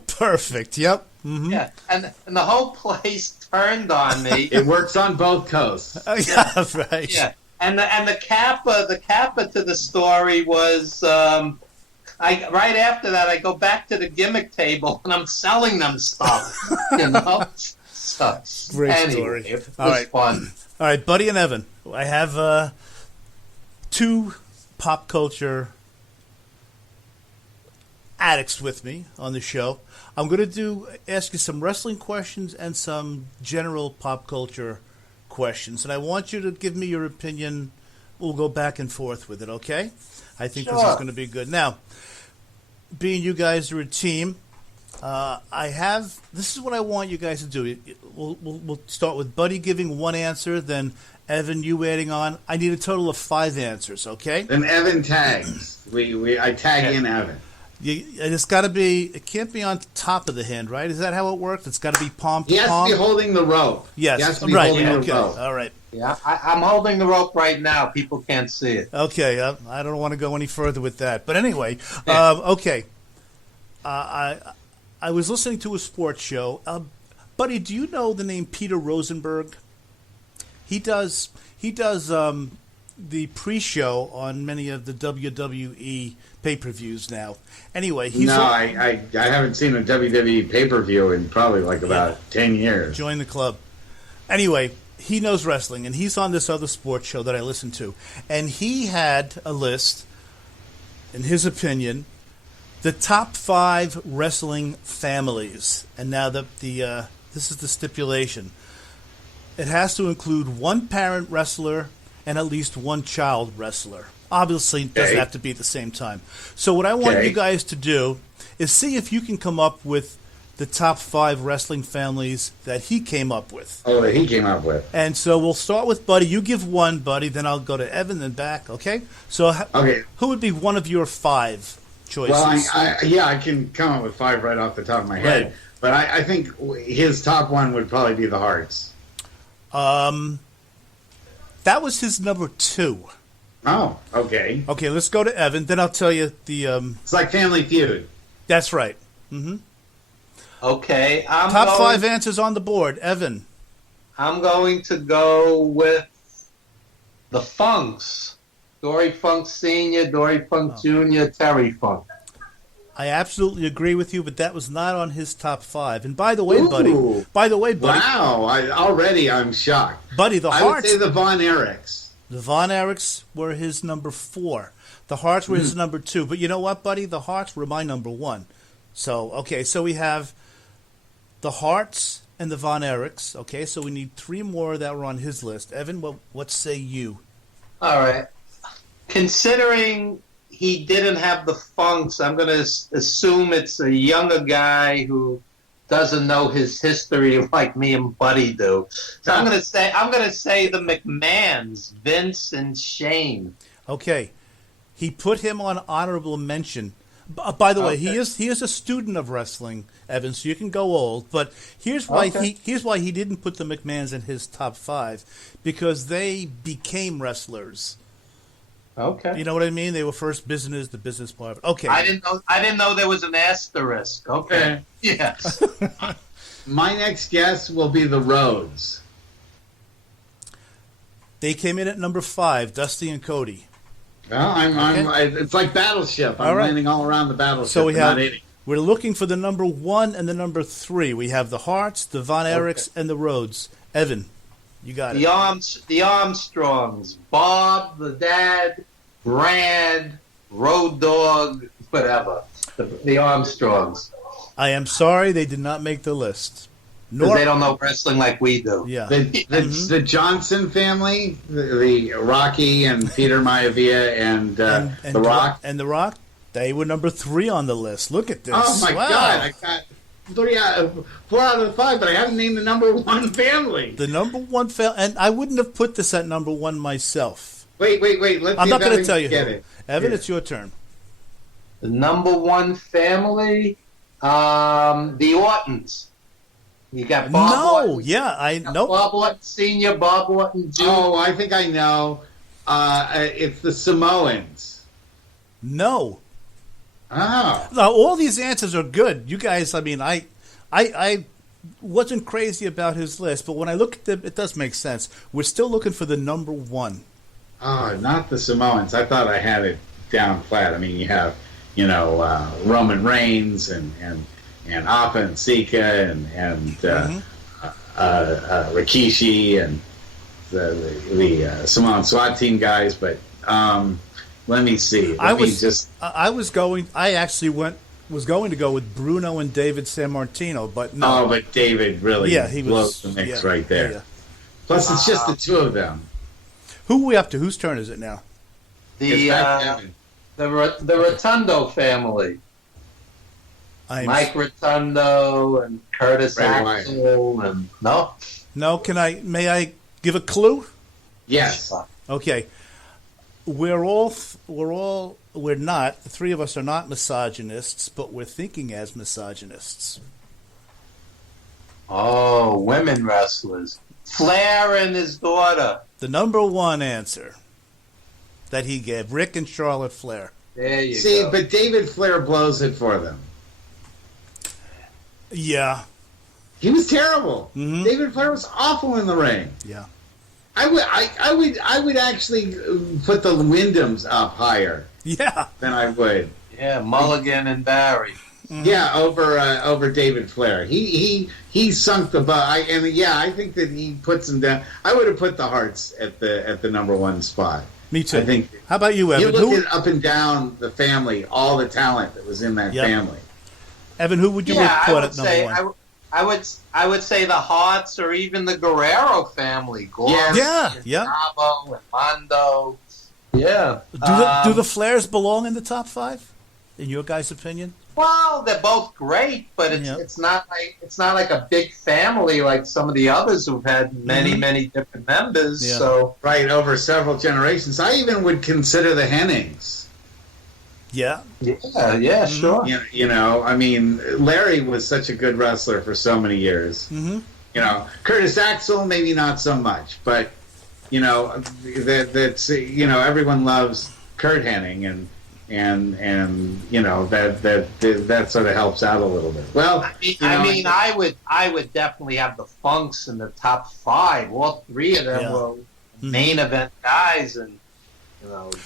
Perfect. Yep. Yeah, and the whole place turned on me. It works on both coasts. Oh, yeah, right. Yeah, and the kappa to the story was right after that I go back to the gimmick table and I'm selling them stuff, So, Great anyway, story. It was All right. fun. All right, Buddy and Evan, I have two pop culture addicts with me on the show. I'm going to ask you some wrestling questions and some general pop culture questions, and I want you to give me your opinion. We'll go back and forth with it, okay? I think this is Sure. going to be good. Now, being you guys are a team, this is what I want you guys to do. We'll start with Buddy giving one answer, then Evan, you adding on. I need a total of 5 answers, okay? Then Evan tags. I tag in Evan. And it's got to be. It can't be on top of the hand, right? Is that how it works? It's got to be palm to He has palm. to be holding the rope. Yes, He has to be right. holding Okay, the rope. all right. Yeah, I'm holding the rope right now. People can't see it. Okay, I don't want to go any further with that. But anyway, okay. I was listening to a sports show. Buddy, do you know the name Peter Rosenberg? He does the pre-show on many of the WWE pay-per-views now. Anyway, he's I haven't seen a WWE pay-per-view in probably about 10 years. join the club. Anyway, he knows wrestling, and he's on this other sports show that I listen to. And he had a list, in his opinion, the top 5 wrestling families. And now this is the stipulation. It has to include one parent wrestler and at least one child wrestler. Obviously, it doesn't have to be at the same time. So what I want you guys to do is see if you can come up with the top 5 wrestling families that he came up with. Oh, that he came up with. And so we'll start with Buddy. You give one, Buddy, then I'll go to Evan, then back, okay? So who would be one of your 5 choices? Well, I can come up with 5 right off the top of my head. Right. But I think his top one would probably be the Hearts. That was his number 2. Oh, okay. Okay, let's go to Evan. Then I'll tell you the. It's like Family Feud. That's right. Mm-hmm. Okay, Top 5 answers on the board. Evan. I'm going to go with the Funks. Dory Funk Sr., Dory Funk Jr., Terry Funk. I absolutely agree with you, but that was not on his top 5. And by the way, Ooh. Buddy. Wow, I'm shocked. Buddy, the I Hearts. would say the Von Erichs. The Von Erichs were his number 4. The Hearts were his number 2. But you know what, Buddy? The Hearts were my number 1. So, okay, so we have the Hearts and the Von Erichs. Okay, so we need 3 more that were on his list. Evan, what say you? All right. Considering he didn't have the Funks, I'm going to assume it's a younger guy who doesn't know his history like me and Buddy do. So I'm going to say the McMahons, Vince and Shane. Okay, he put him on honorable mention. By the way, he is a student of wrestling, Evan. So you can go old. But here's why he didn't put the McMahons in his top 5, because they became wrestlers. Okay. You know what I mean? They were first the business part. Okay. I didn't know there was an asterisk. Okay. Yeah. My next guess will be the Rhodes. They came in at number 5, Dusty and Cody. Well, it's like Battleship. I'm landing all around the Battleship. So we're looking for the number 1 and the number 3. We have the Hearts, the Von Erichs, and the Rhodes. Evan, you got it. The Armstrongs, Bob, the dad, Brad, Road Dogg, whatever. The Armstrongs. I am sorry they did not make the list. Because they don't know wrestling like we do. Yeah. The Johnson family, the Rocky and Peter Maivia and The Rock. And The Rock, they were number 3 on the list. Look at this. Oh, my God. I got 4 out of the 5, but I haven't named the number 1 family. The number 1 family, and I wouldn't have put this at number 1 myself. Wait. I'm not going to tell you who. It. Evan, it's your turn. The number 1 family, the Ortons. You got Bob Orton. Yeah, I know. Bob Orton Sr., Bob Orton Jr. Oh, I think I know. It's the Samoans. No. Oh. Now, all these answers are good. You guys, I mean, I I wasn't crazy about his list, but when I look at them, it does make sense. We're still looking for the number one. Oh, not the Samoans. I thought I had it down flat. I mean, you have, Roman Reigns and Appa and Sika and Rikishi and the Samoan SWAT team guys. But let me see. I was going to go with Bruno and David Sammartino, but no. Oh, but David really blows the mix right there. Yeah. Plus, it's just the two of them. Who are we up to? Whose turn is it now? The Rotundo family. Mike Rotundo and Curtis Axel and no. May I give a clue? Yes. Okay. We're not, the three of us are not misogynists, but we're thinking as misogynists. Oh, women wrestlers. Flair and his daughter. The number one answer that he gave, Rick and Charlotte Flair. There you See, go. but David Flair blows it for them. Yeah. He was terrible. Mm-hmm. David Flair was awful in the ring. Yeah. I would actually put the Wyndhams up higher. Yeah. Than I would. Yeah, Mulligan and Barry. Mm-hmm. Yeah, over David Flair. He sunk the butt. I think that he puts him down. I would have put the Hearts at the number one spot. Me too. I think. How about you, Evan? You look at up and down the family, all the talent that was in that family. Evan, who would you put at number one? I would say the Hearts or even the Guerrero family. Gordon, Bravo, and Mondo. Yeah. Do the Flairs belong in the top five, in your guys' opinion? Well, they're both great, but it's not like a big family like some of the others who've had many different members. Yeah. So over several generations. I even would consider the Hennings. Yeah. Yeah, sure. I mean, Larry was such a good wrestler for so many years. Mm-hmm. Curtis Axel, maybe not so much, but that's everyone loves Kurt Hennig, and that sort of helps out a little bit. Well, I would definitely have the Funks in the top five. All three of them were main event guys, and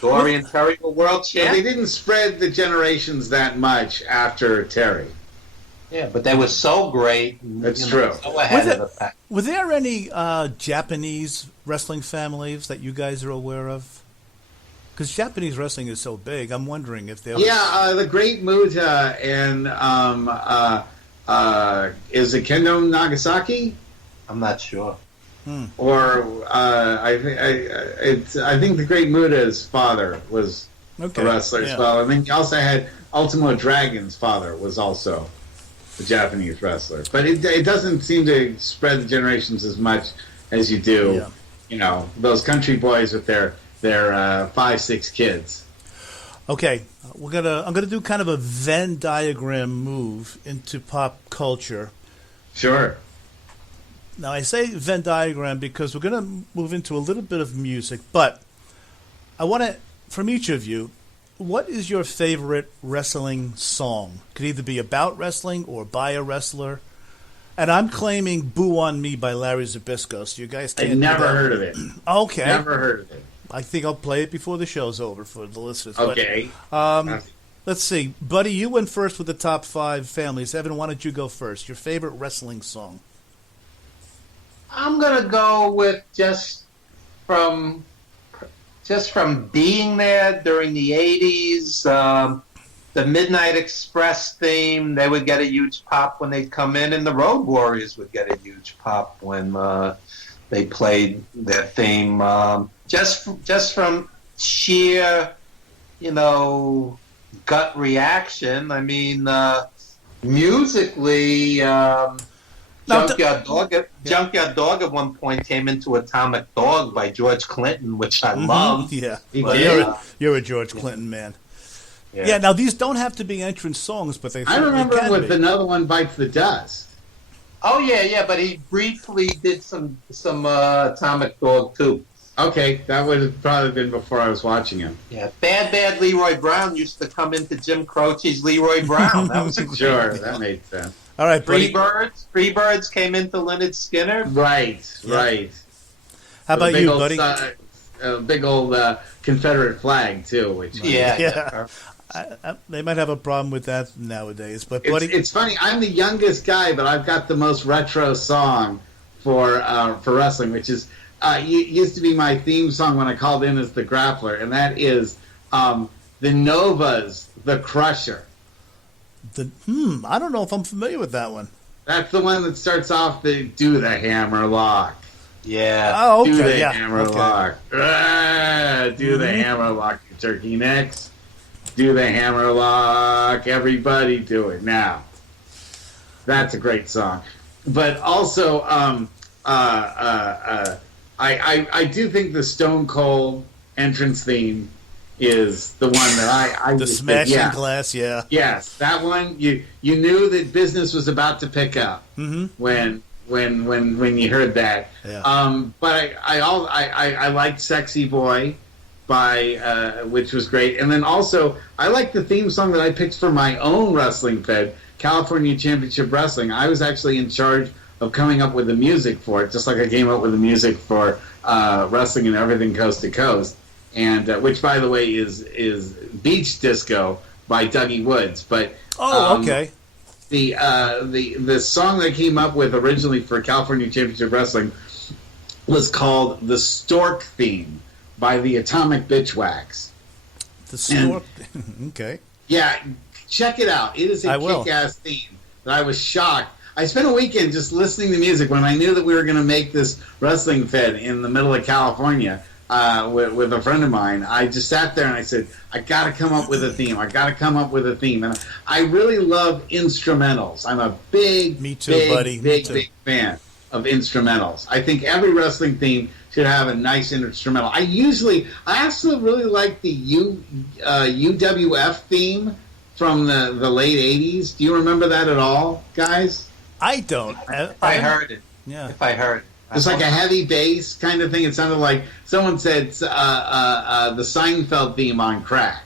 Dorian Terry were world champ. They didn't spread the generations that much after Terry. Yeah, but they were so great. That's true. So ahead of the pack. Were there any Japanese wrestling families that you guys are aware of? Because Japanese wrestling is so big, I'm wondering if there was... Yeah, the Great Muta and is it Kendo Nagasaki? I'm not sure. Or I think the Great Muta's father was a wrestler as well. And then you also had Ultimo Dragon's father was also a Japanese wrestler. But it doesn't seem to spread the generations as much as you do, those country boys with their 5-6 kids. Okay, I'm gonna do kind of a Venn diagram move into pop culture. Sure. Now I say Venn diagram because we're gonna move into a little bit of music, but I want to, from each of you, what is your favorite wrestling song? Could either be about wrestling or by a wrestler. And I'm claiming "Boo on Me" by Larry Zbyszko. So you guys can't. I never heard of it. Okay. Never heard of it. I think I'll play it before the show's over for the listeners. Okay. But, let's see. Buddy, you went first with the top five families. Evan, why don't you go first? Your favorite wrestling song? I'm going to go with just from being there during the 80s, the Midnight Express theme, they would get a huge pop when they'd come in, and the Road Warriors would get a huge pop when they played their theme. Just from sheer, gut reaction. I mean, musically, Junkyard Dog at one point came into Atomic Dog by George Clinton, which I love. Yeah, But, you're a George Clinton man. Yeah. Now these don't have to be entrance songs, but they. I remember can with be. Another One Bites the Dust. Oh yeah, but he briefly did some Atomic Dog too. Okay, that would have probably been before I was watching him. Yeah, Bad Leroy Brown used to come into Jim Croce's Leroy Brown. That was Sure, that made sense. All right, buddy. Freebirds came into Leonard Skinner. Right. How about Big you, old buddy? A big old Confederate flag too, which Yeah. They might have a problem with that nowadays, but buddy, it's funny. I'm the youngest guy, but I've got the most retro song for wrestling, which is used to be my theme song when I called in as the Grappler, and that is the Nova's "The Crusher." I don't know if I'm familiar with that one. That's the one that starts off the "Do the Hammer Lock." Yeah. Oh, okay. Do the Yeah. hammer Okay. lock. Do the hammer lock, you turkey necks. Do the hammer lock. Everybody do it now. That's a great song. But also, I do think the Stone Cold entrance theme is the one that I The Smashing Glass, yeah. Yes, that one. You knew that business was about to pick up when you heard that. Yeah. But I liked "Sexy Boy" by which was great, and then also I like the theme song that I picked for my own wrestling fed, California Championship Wrestling. I was actually in charge of coming up with the music for it, just like I came up with the music for Wrestling and Everything Coast to Coast, and which, by the way, is Beach Disco by Dougie Woods. But okay. The song that I came up with originally for California Championship Wrestling was called "The Stork Theme" by the Atomic Bitchwax. The Stork. Okay. Yeah, check it out. It is a kick-ass theme that I was shocked. I spent a weekend just listening to music when I knew that we were going to make this wrestling fed in the middle of California with a friend of mine. I just sat there and I said, I got to come up with a theme. And I really love instrumentals. I'm a big fan of instrumentals. I think every wrestling theme should have a nice instrumental. I actually really like the UWF theme from the late 80s. Do you remember that at all, guys? I don't. I heard it. Yeah. If I heard it. It's like a heavy bass kind of thing. It sounded like someone said the Seinfeld theme on crack.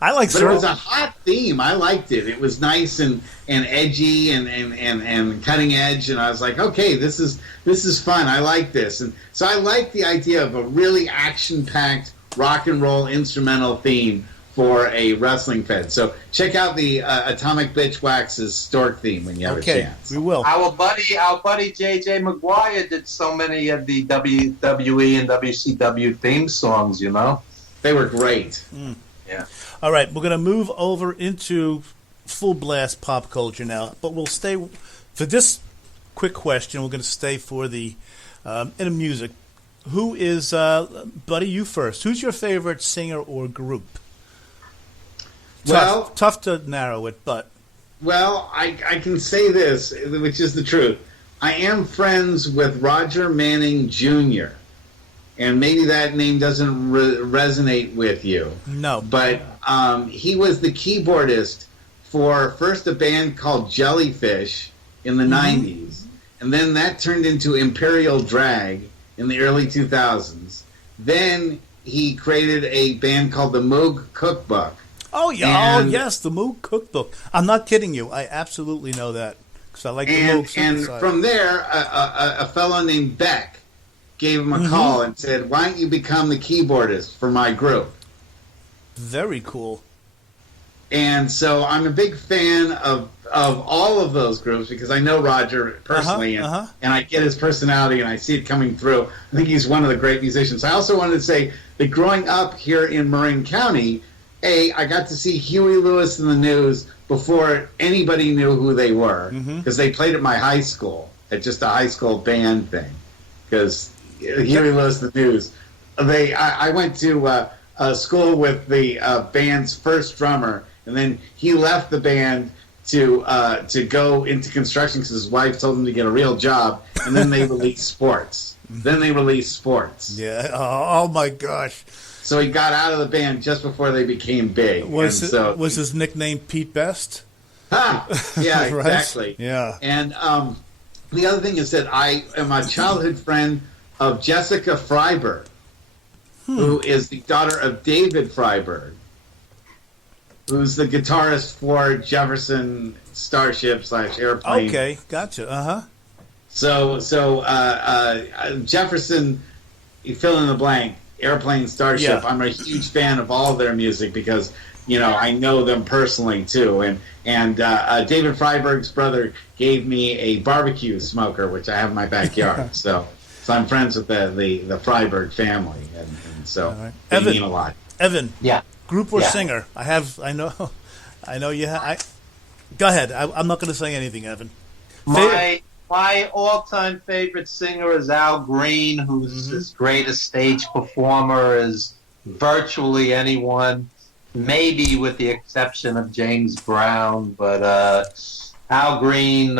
I like, but it was a hot theme. I liked it. It was nice and edgy and cutting edge. And I was like, okay, this is fun. I like this. And so I like the idea of a really action-packed rock and roll instrumental theme for a wrestling fed. So check out the Atomic Bitchwax's Stork theme when you have a chance. We will. Our buddy JJ McGuire did so many of the WWE and WCW theme songs, you know. They were great. Yeah. All right, we're going to move over into full blast pop culture now, but we'll stay for this quick question. We're going to stay for the in music. Who is buddy? You first. Who's your favorite singer or group? Tough to narrow it, but I can say this, which is the truth. I am friends with Roger Manning Jr., and maybe that name doesn't resonate with you. No. But he was the keyboardist for first a band called Jellyfish in the 90s, and then that turned into Imperial Drag in the early 2000s. Then he created a band called the Moog Cookbook. Oh, yeah. Yes, the Moog Cookbook. I'm not kidding you. I absolutely know that because I like the Moog synthesizer. And from there, a fellow named Beck gave him a call and said, why don't you become the keyboardist for my group? Very cool. And so I'm a big fan of all of those groups because I know Roger personally, and I get his personality and I see it coming through. I think he's one of the great musicians. I also wanted to say that growing up here in Marin County, I got to see Huey Lewis and the News before anybody knew who they were because they played at my high school, at just a high school band thing. Because Huey Lewis and the News, I went to school with the band's first drummer, and then he left the band to go into construction because his wife told him to get a real job, and then they released Sports. Yeah. Oh my gosh. So he got out of the band just before they became big. Was his nickname Pete Best? Yeah, Right? exactly. Yeah. And the other thing is that I am a childhood friend of Jessica Freiberg, who is the daughter of David Freiberg. who's the guitarist for Jefferson Starship / Airplane. Okay, gotcha. So Jefferson, you fill in the blank, Airplane, Starship. Yeah. I'm a huge fan of all of their music because, I know them personally too. And David Freiberg's brother gave me a barbecue smoker, which I have in my backyard. so I'm friends with the Freiberg family, and so right. they Evan. mean a lot. Evan. Yeah. Group or Yeah. singer? I know you go ahead. I'm not going to say anything, Evan. My all-time favorite singer is Al Green, who's as great a stage performer as virtually anyone, maybe with the exception of James Brown. But Al Green,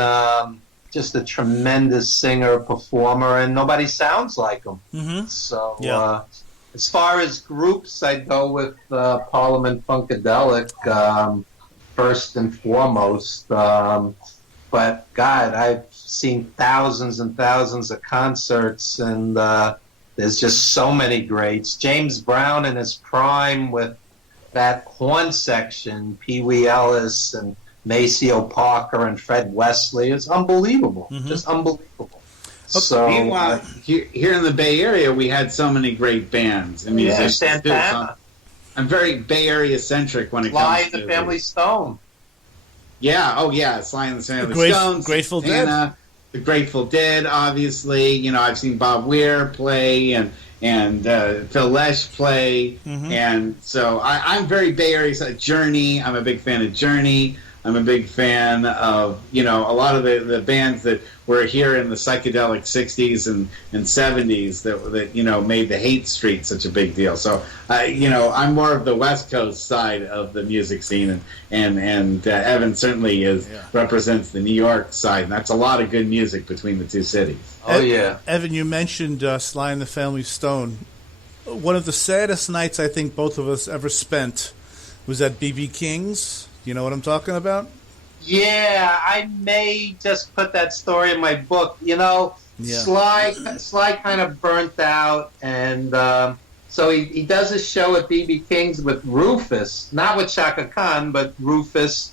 just a tremendous singer, performer, and nobody sounds like him. Mm-hmm. So Yeah. as far as groups, I'd go with Parliament Funkadelic first and foremost. But God, I've seen thousands and thousands of concerts, and there's just so many greats. James Brown in his prime with that horn section, Pee Wee Ellis and Maceo Parker and Fred Wesley, is unbelievable. Just unbelievable. So, Meanwhile, here in the Bay Area, we had so many great bands and musicians. Santana. So I'm very Bay Area centric when it Sly comes and to the Family Stone. Yeah, Sly and the Family Stones, Grateful Santana, the Grateful Dead, obviously. I've seen Bob Weir play and Phil Lesh play, and so I'm very Bay Area. Journey, I'm a big fan of Journey. I'm a big fan of a lot of the bands that were here in the psychedelic 60s and 70s that made the Hate Street such a big deal. So I'm more of the West Coast side of the music scene, and Evan certainly represents the New York side, and that's a lot of good music between the two cities. Oh yeah, Evan, you mentioned Sly and the Family Stone. One of the saddest nights I think both of us ever spent was at BB King's. You know what I'm talking about? Yeah, I may just put that story in my book. Sly kind of burnt out, and so he does a show at BB King's with Rufus, not with Shaka Khan, but Rufus,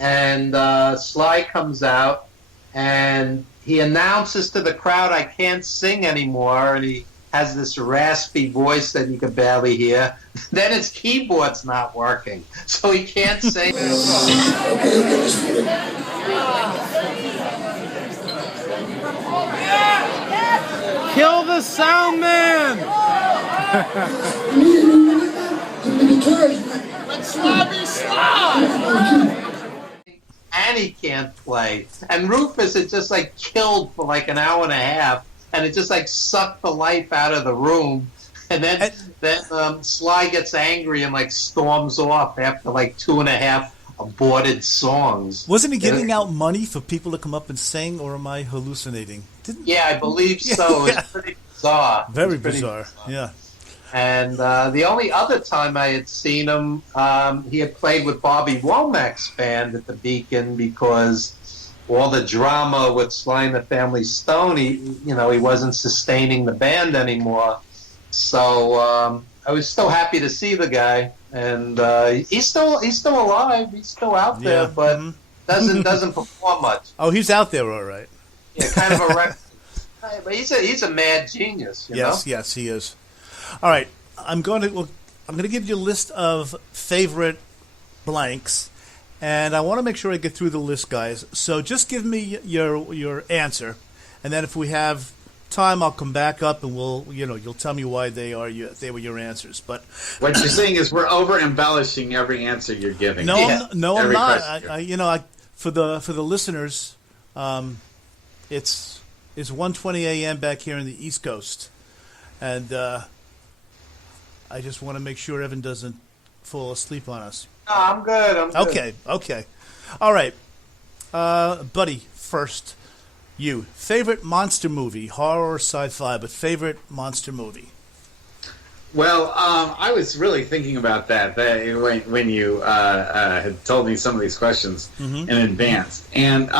and Sly comes out, and he announces to the crowd, "I can't sing anymore," and he has this raspy voice that you can barely hear. Then his keyboard's not working, so he can't sing. Kill the sound man! Let Sly be Sly! And he can't play. And Rufus is just killed for an hour and a half. And it just sucked the life out of the room, and then Sly gets angry and storms off after 2.5 aborted songs. Wasn't he giving out money for people to come up and sing, or am I hallucinating? Yeah, I believe so. Yeah. It's pretty bizarre. Very bizarre. Yeah. And the only other time I had seen him, he had played with Bobby Womack's band at the Beacon because all the drama with Sly and the Family Stone, he wasn't sustaining the band anymore. So I was still happy to see the guy, and he's still alive. He's still out there, but doesn't perform much. Oh, he's out there, all right. Yeah, kind of a wreck. But he's a mad genius. Yes, he is. All right, I'm going to give you a list of favorite blanks. And I want to make sure I get through the list, guys. So just give me your answer, and then if we have time, I'll come back up and you'll tell me why they were your answers. But what you're saying is we're over embellishing every answer you're giving. No, I'm not. Question. For the listeners, it's 1:20 a.m. back here in the East Coast, and I just want to make sure Evan doesn't fall asleep on us. No, I'm good. Okay. All right. Buddy, first, you. Favorite monster movie, horror or sci-fi, but favorite monster movie? Well, I was really thinking about that when you had told me some of these questions in advance. And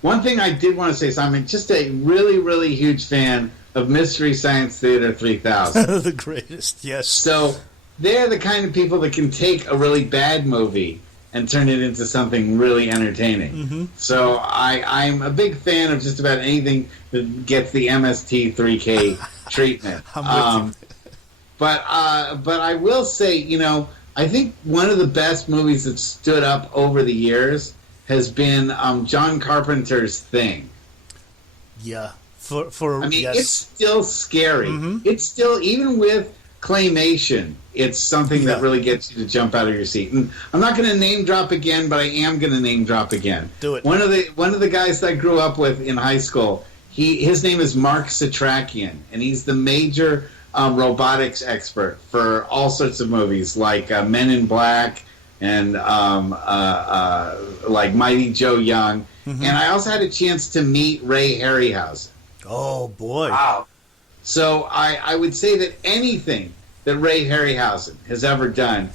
one thing I did want to say is I'm just a really, really huge fan of Mystery Science Theater 3000. The greatest, yes. So they're the kind of people that can take a really bad movie and turn it into something really entertaining. Mm-hmm. So I'm a big fan of just about anything that gets the MST 3K treatment. I'm with you. But I will say, you know, I think one of the best movies that stood up over the years has been John Carpenter's Thing. Yeah. I mean, yes. it's still scary. Mm-hmm. It's still, even with claymation, it's something that really gets you to jump out of your seat. And I'm not going to name drop again, but I am going to name drop again. Do it. One of the guys that I grew up with in high school, his name is Mark Satrakian, and he's the major robotics expert for all sorts of movies like Men in Black and like Mighty Joe Young. Mm-hmm. And I also had a chance to meet Ray Harryhausen. Oh, boy. Wow. So I would say that anything that Ray Harryhausen has ever done,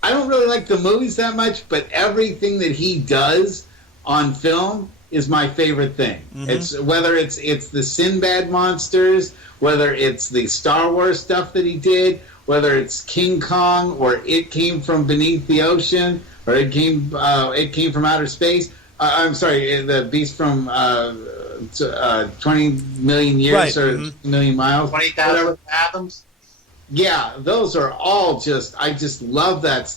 I don't really like the movies that much, but everything that he does on film is my favorite thing. Mm-hmm. It's whether it's the Sinbad monsters, whether it's the Star Wars stuff that he did, whether it's King Kong or It Came from Beneath the Ocean or It Came from Outer Space. I'm sorry, the Beast from 20 million years, right. Or 20 million miles. 20,000 fathoms. Yeah, those are all I just love that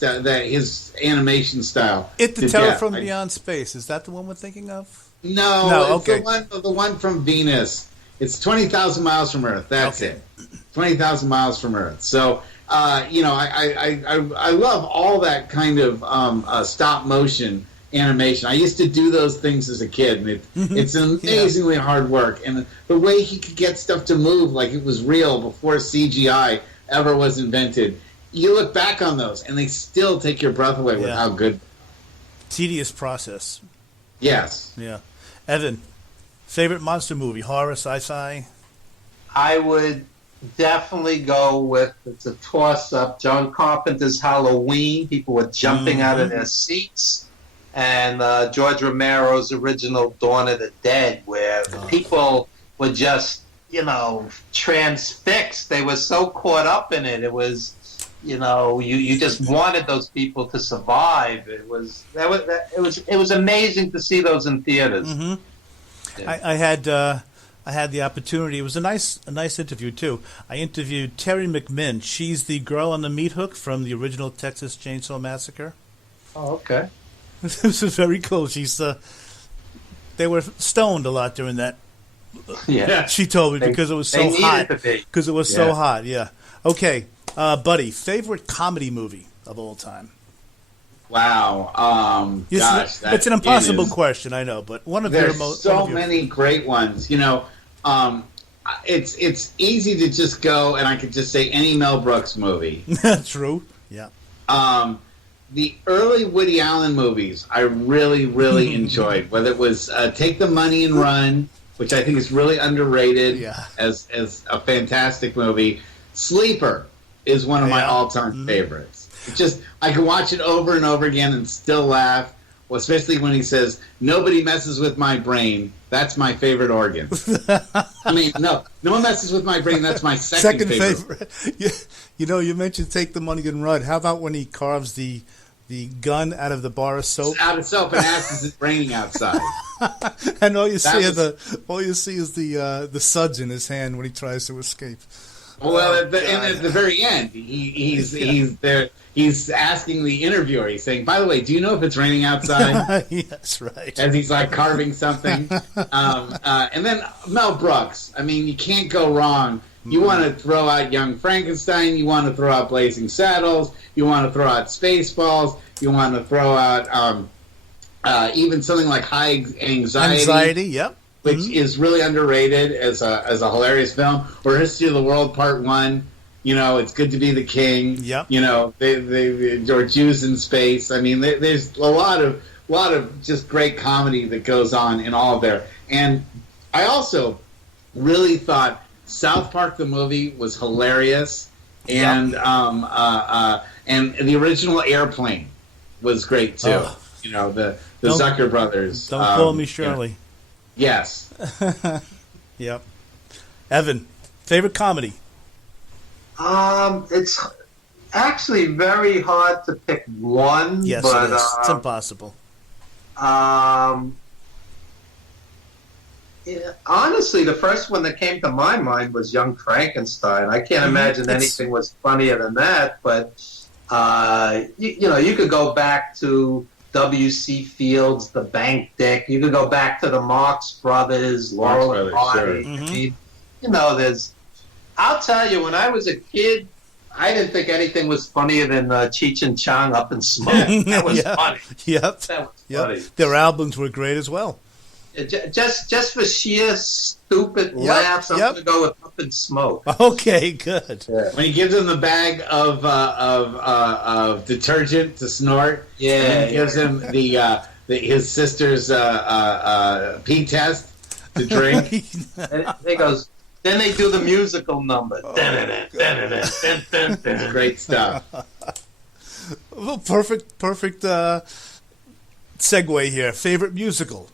his animation style. It the Terror from Beyond Space. Is that the one we're thinking of? No, okay. The one from Venus. It's 20,000 miles from Earth. That's it. 20,000 miles from Earth. So, you know, I love all that kind of stop motion animation. I used to do those things as a kid, and it's amazingly hard work. And the way he could get stuff to move like it was real before CGI ever was invented, you look back on those, and they still take your breath away with how good. Tedious process. Yes. Yeah. Evan, favorite monster movie, horror, sci-fi? I would definitely go with, it's a toss-up, John Carpenter's Halloween. People were jumping out of their seats. And George Romero's original Dawn of the Dead, where the people were just, you know, transfixed. They were so caught up in it. It was, you know, you just wanted those people to survive. It was amazing to see those in theaters. Mm-hmm. Yeah. I had the opportunity. It was a nice interview too. I interviewed Terry McMinn. She's the girl on the meat hook from the original Texas Chainsaw Massacre. Oh, okay. This is very cool. They were stoned a lot during that. Yeah, she told me because it was so hot. Because it was so hot. Yeah. Okay, buddy. Favorite comedy movie of all time? Wow. Gosh, it's an impossible question, I know, but one of your most. There's so many great ones. You know, it's easy to just go, and I could just say any Mel Brooks movie. True. Yeah. The early Woody Allen movies I really, really enjoyed. Whether it was Take the Money and Run, which I think is really underrated as a fantastic movie. Sleeper is one of my all-time favorites. It's just, I can watch it over and over again and still laugh. Well, especially when he says, "Nobody messes with my brain. That's my favorite organ." I mean, no one messes with my brain. That's my second favorite. You know, you mentioned Take the Money and Run. How about when he carves the gun out of the bar of soap? Out of soap and asks, "Is it raining outside?" And all you see is the suds in his hand when he tries to escape. Well, at the very end, he's there. He's asking the interviewer. He's saying, "By the way, do you know if it's raining outside?" Yes, right. As he's like carving something. And then Mel Brooks. I mean, you can't go wrong. You want to throw out Young Frankenstein. You want to throw out Blazing Saddles. You want to throw out Spaceballs. You want to throw out even something like High Anxiety. Anxiety, yep. Which is really underrated as a hilarious film. Or History of the World Part 1. You know, It's Good to Be the King. Yep. You know, or Jews in Space. I mean, there's a lot of just great comedy that goes on in all of there. And I also really thought South Park the movie was hilarious, and and the original Airplane was great too. Oh. You know, the Zucker brothers. Don't call me Shirley. Yeah. Yes. Yep. Evan, favorite comedy? It's actually very hard to pick one. Yes, but, it is. It's impossible. Yeah, honestly, the first one that came to my mind was Young Frankenstein. I can't imagine anything was funnier than that. But you could go back to W.C. Fields, The Bank Dick. You could go back to the Marx Brothers, Laurel and Hardy. Sure. I mean, there's. I'll tell you, when I was a kid, I didn't think anything was funnier than Cheech and Chong Up in Smoke. That was funny. Yep. That was funny. Their albums were great as well. Just for sheer stupid laughs, I'm going to go with Up in Smoke. Okay, good. Yeah. When he gives him the bag of detergent to snort, and he gives him his sister's pee test to drink. And he goes. Then they do the musical number. Great stuff. Well, perfect segue here. Favorite musical.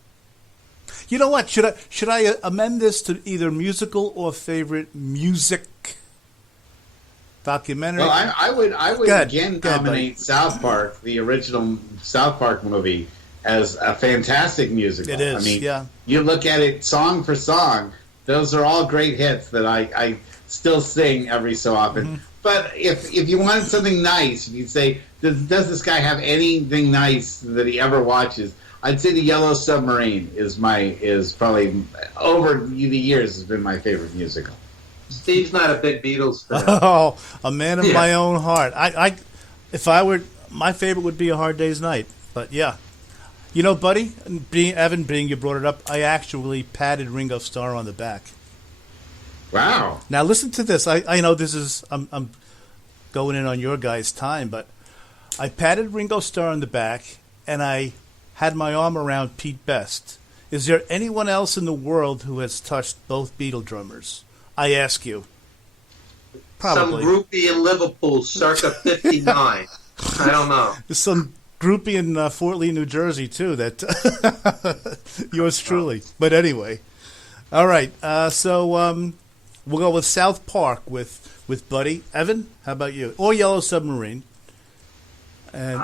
You know what? Should I amend this to either musical or favorite music documentary? Well, I would again nominate South Park, the original South Park movie, as a fantastic musical. It is. I mean, you look at it song for song; those are all great hits that I still sing every so often. Mm-hmm. But if you wanted something nice, if you'd say, does this guy have anything nice that he ever watches? I'd say The Yellow Submarine is probably over the years has been my favorite musical. Steve's not a big Beatles fan. Oh, a man of my own heart. If I were, my favorite would be A Hard Day's Night. But yeah, you know, buddy, Evan, you brought it up. I actually patted Ringo Starr on the back. Wow. Now listen to this. I know this is I'm going in on your guys' time, but I patted Ringo Starr on the back, and I had my arm around Pete Best. Is there anyone else in the world who has touched both Beatle drummers? I ask you. Probably. Some groupie in Liverpool, circa 59. I don't know. There's some groupie in Fort Lee, New Jersey, too, that yours truly. But anyway. All right. So we'll go with South Park with Buddy. Evan, how about you? Or Yellow Submarine. And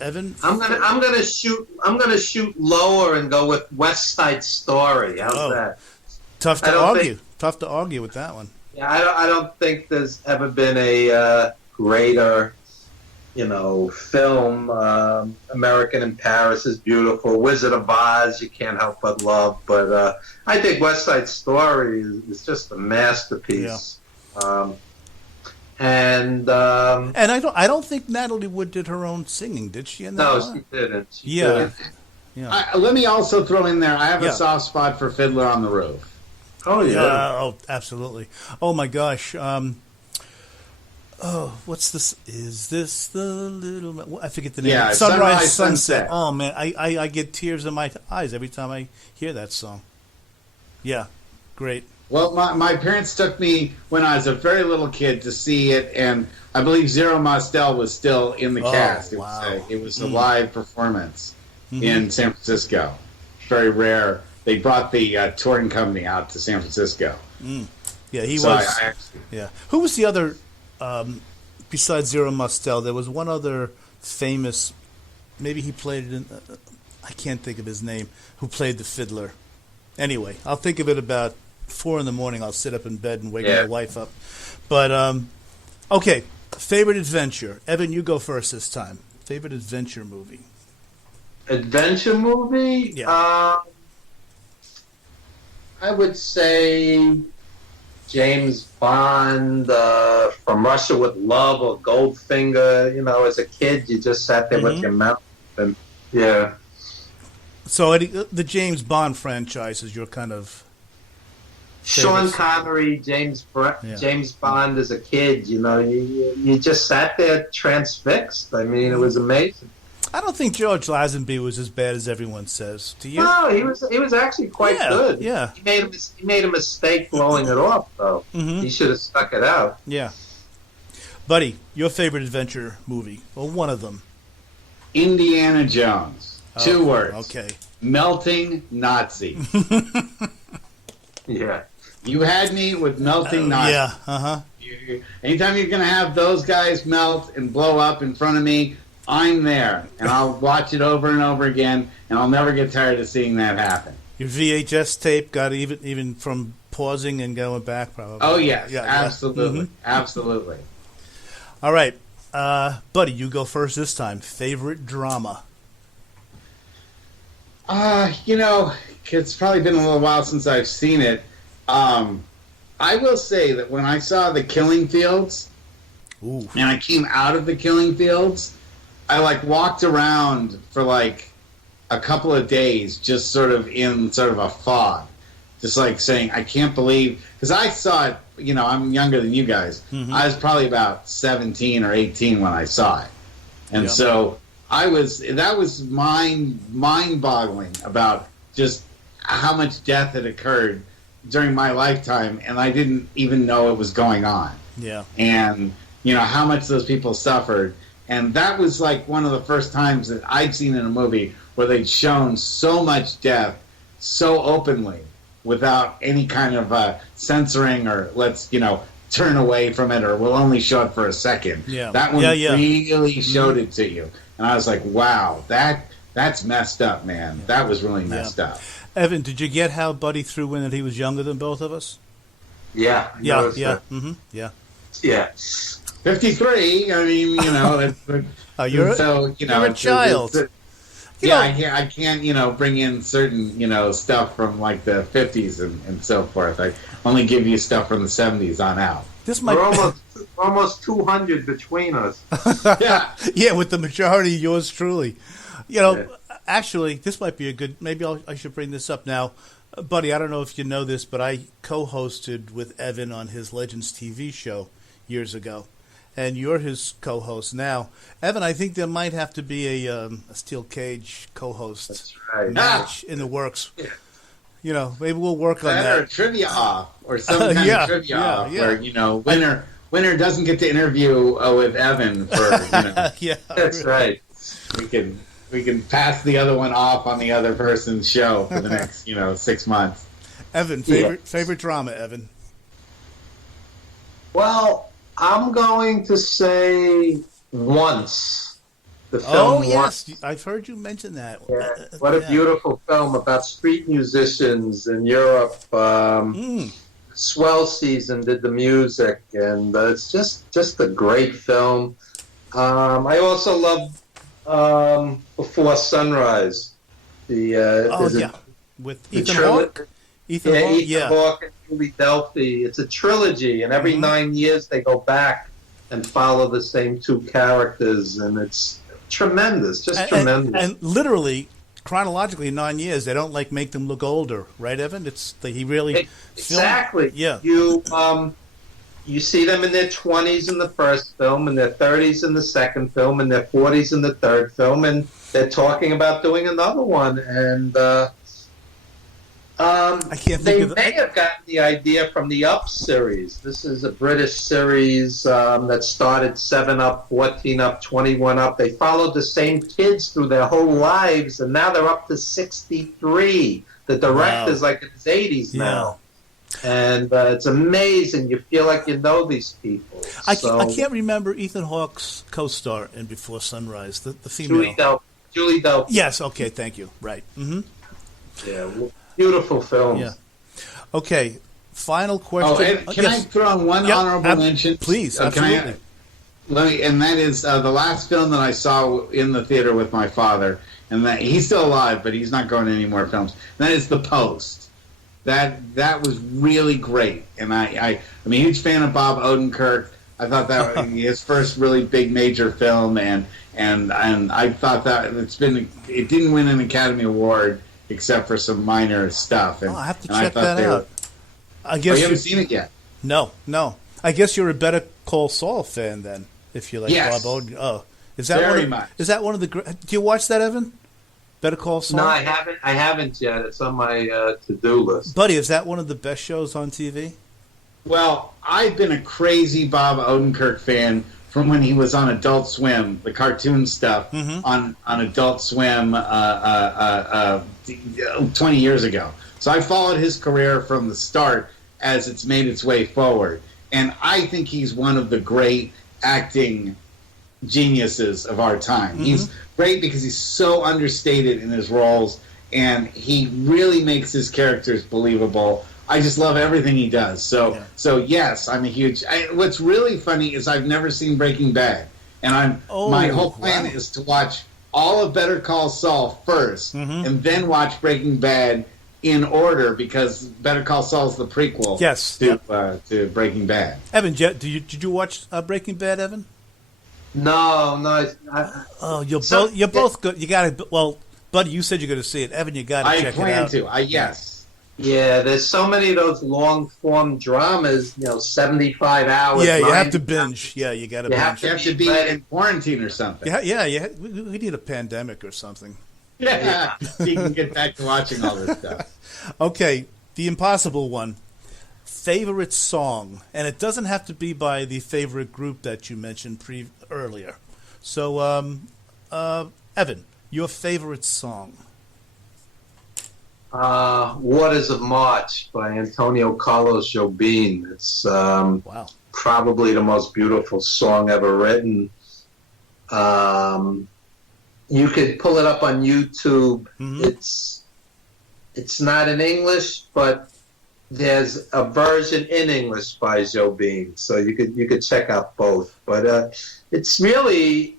Evan, I'm gonna shoot lower and go with West Side Story. How's that? Tough to argue. Tough to argue with that one. Yeah, I don't think there's ever been a greater, film. American in Paris is beautiful. Wizard of Oz, you can't help but love. But I think West Side Story is just a masterpiece. Yeah. And I don't think Natalie Wood did her own singing, did she? No, she didn't. She yeah. didn't. Yeah. Let me also throw in there, I have a soft spot for Fiddler on the Roof. Oh, yeah. Oh, absolutely. Oh, my gosh. What's this? Is this the little... I forget the name. Yeah, Sunrise, Sunset. Oh, man. I get tears in my eyes every time I hear that song. Yeah. Great. Well, my parents took me when I was a very little kid to see it, and I believe Zero Mostel was still in the cast. It was a live performance in San Francisco. Very rare. They brought the touring company out to San Francisco. Yeah, he was. Yeah. Who was the other, besides Zero Mostel? There was one other famous, maybe he played it in, I can't think of his name, who played the fiddler. Anyway, I'll think of it about 4 a.m. I'll sit up in bed and wake my wife up. But, okay, favorite adventure. Evan, you go first this time. Favorite adventure movie. Adventure movie? Yeah. I would say James Bond, From Russia with Love, or Goldfinger. As a kid, you just sat there with your mouth. And, yeah. So the James Bond franchise is your kind of... Sean Connery, James Bond as a kid, you just sat there transfixed. I mean, it was amazing. I don't think George Lazenby was as bad as everyone says. Do you? No, he was actually quite good. Yeah, he made a mistake blowing it off, though. He should have stuck it out. Yeah, buddy, your favorite adventure movie? Well, one of them. Indiana Jones. 2 words. Okay. Melting Nazi. Yeah. You had me with melting Nazi. Yeah. Anytime you're going to have those guys melt and blow up in front of me, I'm there, and I'll watch it over and over again, and I'll never get tired of seeing that happen. Your VHS tape got even from pausing and going back, probably. Oh yes, yeah, absolutely, Mm-hmm. absolutely. All right, buddy, you go first this time. Favorite drama? It's probably been a little while since I've seen it. I will say that when I saw The Killing Fields, Ooh. and I came out of The Killing Fields, I walked around for a couple of days, just sort of in sort of a fog, just saying, I can't believe, because I saw it. I'm younger than you guys. Mm-hmm. I was probably about 17 or 18 when I saw it, and Yep. so that was mind-boggling about just how much death had occurred during my lifetime, and I didn't even know it was going on. Yeah. And how much those people suffered, and that was one of the first times that I'd seen in a movie where they'd shown so much death so openly without any kind of censoring or let's turn away from it or we'll only show it for a second. Yeah. That one Yeah. really showed it to you, and I was like, wow, that's messed up, man. That was really messed up. Evan, did you get how Buddy threw in that he was younger than both of us? Yeah. I Yeah, noticed yeah, that. mm-hmm, yeah. Yeah. 53. I mean, Oh, you're you're a child. I can't, bring in certain, stuff from the 50s and so forth. I only give you stuff from the 70s on out. This might We're almost 200 between us. Yeah. yeah, with the majority yours truly. Actually, this might be a good. Maybe I should bring this up now, Buddy. I don't know if you know this, but I co-hosted with Evan on his Legends TV show years ago, and you're his co-host now. Evan, I think there might have to be a steel cage co-host That's right. match in the works. Maybe we'll work on That or that. trivia off or some kind Yeah, of trivia yeah, off yeah. where winner doesn't get to interview with Evan for Yeah, That's right. we can pass the other one off on the other person's show for the next 6 months. Evan, favorite drama, Evan. Well, I'm going to say Once. The film Oh Once. yes, I've heard you mention that. Yeah. What a beautiful film about street musicians in Europe. Swell Season did the music, and it's just a great film. I also love Before Sunrise. With the Ethan trilo- Hawke. Ethan Hawke and Julie Delpy. It's a trilogy, and every 9 years they go back and follow the same two characters, and it's tremendous, tremendous. And literally, chronologically, 9 years. They don't make them look older, right, Evan? He really exactly. Yeah. You see them in their 20s in the first film, in their 30s in the second film, in their 40s in the third film, and they're talking about doing another one. And I can't they think of may have gotten the idea from the Up series. This is a British series that started 7 Up, 14 Up, 21 Up. They followed the same kids through their whole lives, and now they're up to 63. The director's in his 80s now. And it's amazing. You feel like you know these people. I can't remember Ethan Hawke's co-star in Before Sunrise, the female. Julie Delpy. Yes, okay, thank you. Right. Mm-hmm. Yeah, beautiful film. Yeah. Okay, final question. Oh, and can I throw in one honorable mention? Please, absolutely. And that is the last film that I saw in the theater with my father, and that he's still alive, but he's not going to any more films. And that is The Post. That was really great, and I'm a huge fan of Bob Odenkirk. I thought that was his first really big major film, and I thought that it didn't win an Academy Award except for some minor stuff. And, I have to and check that out. I guess you haven't seen it yet. No. I guess you're a Better Call Saul fan then, if you like Yes. Bob Odenkirk. Oh, is that Very much. Is that one of the? Do you watch that, Evan? Better Call Saul. No, I haven't yet. It's on my to-do list. Buddy, is that one of the best shows on TV? Well, I've been a crazy Bob Odenkirk fan from when he was on Adult Swim, the cartoon stuff on Adult Swim 20 years ago. So I followed his career from the start as it's made its way forward. And I think he's one of the great acting geniuses of our time. Mm-hmm. He's great because he's so understated in his roles, and he really makes his characters believable. I just love everything he does. So yes, I'm a huge. What's really funny is I've never seen Breaking Bad, and my whole plan is to watch all of Better Call Saul first, and then watch Breaking Bad in order, because Better Call Saul is the prequel. Yes. To Breaking Bad. Evan, did you watch Breaking Bad, Evan? No. You're both good. You got to. Well, buddy, you said you're going to see it. Evan, you got to check it out. I plan to. Yes. Yeah, there's so many of those long-form dramas, 75 hours. Yeah, you have to binge. Yeah, you got to binge. You have to be in quarantine or something. Yeah. We need a pandemic or something. Yeah, so you can get back to watching all this stuff. Okay, the impossible one. Favorite song. And it doesn't have to be by the favorite group that you mentioned earlier. So, Evan, your favorite song. Waters of March by Antonio Carlos Jobim. It's probably the most beautiful song ever written. You could pull it up on YouTube. It's not in English, but there's a version in English by Jobim, so you could check out both. But it's really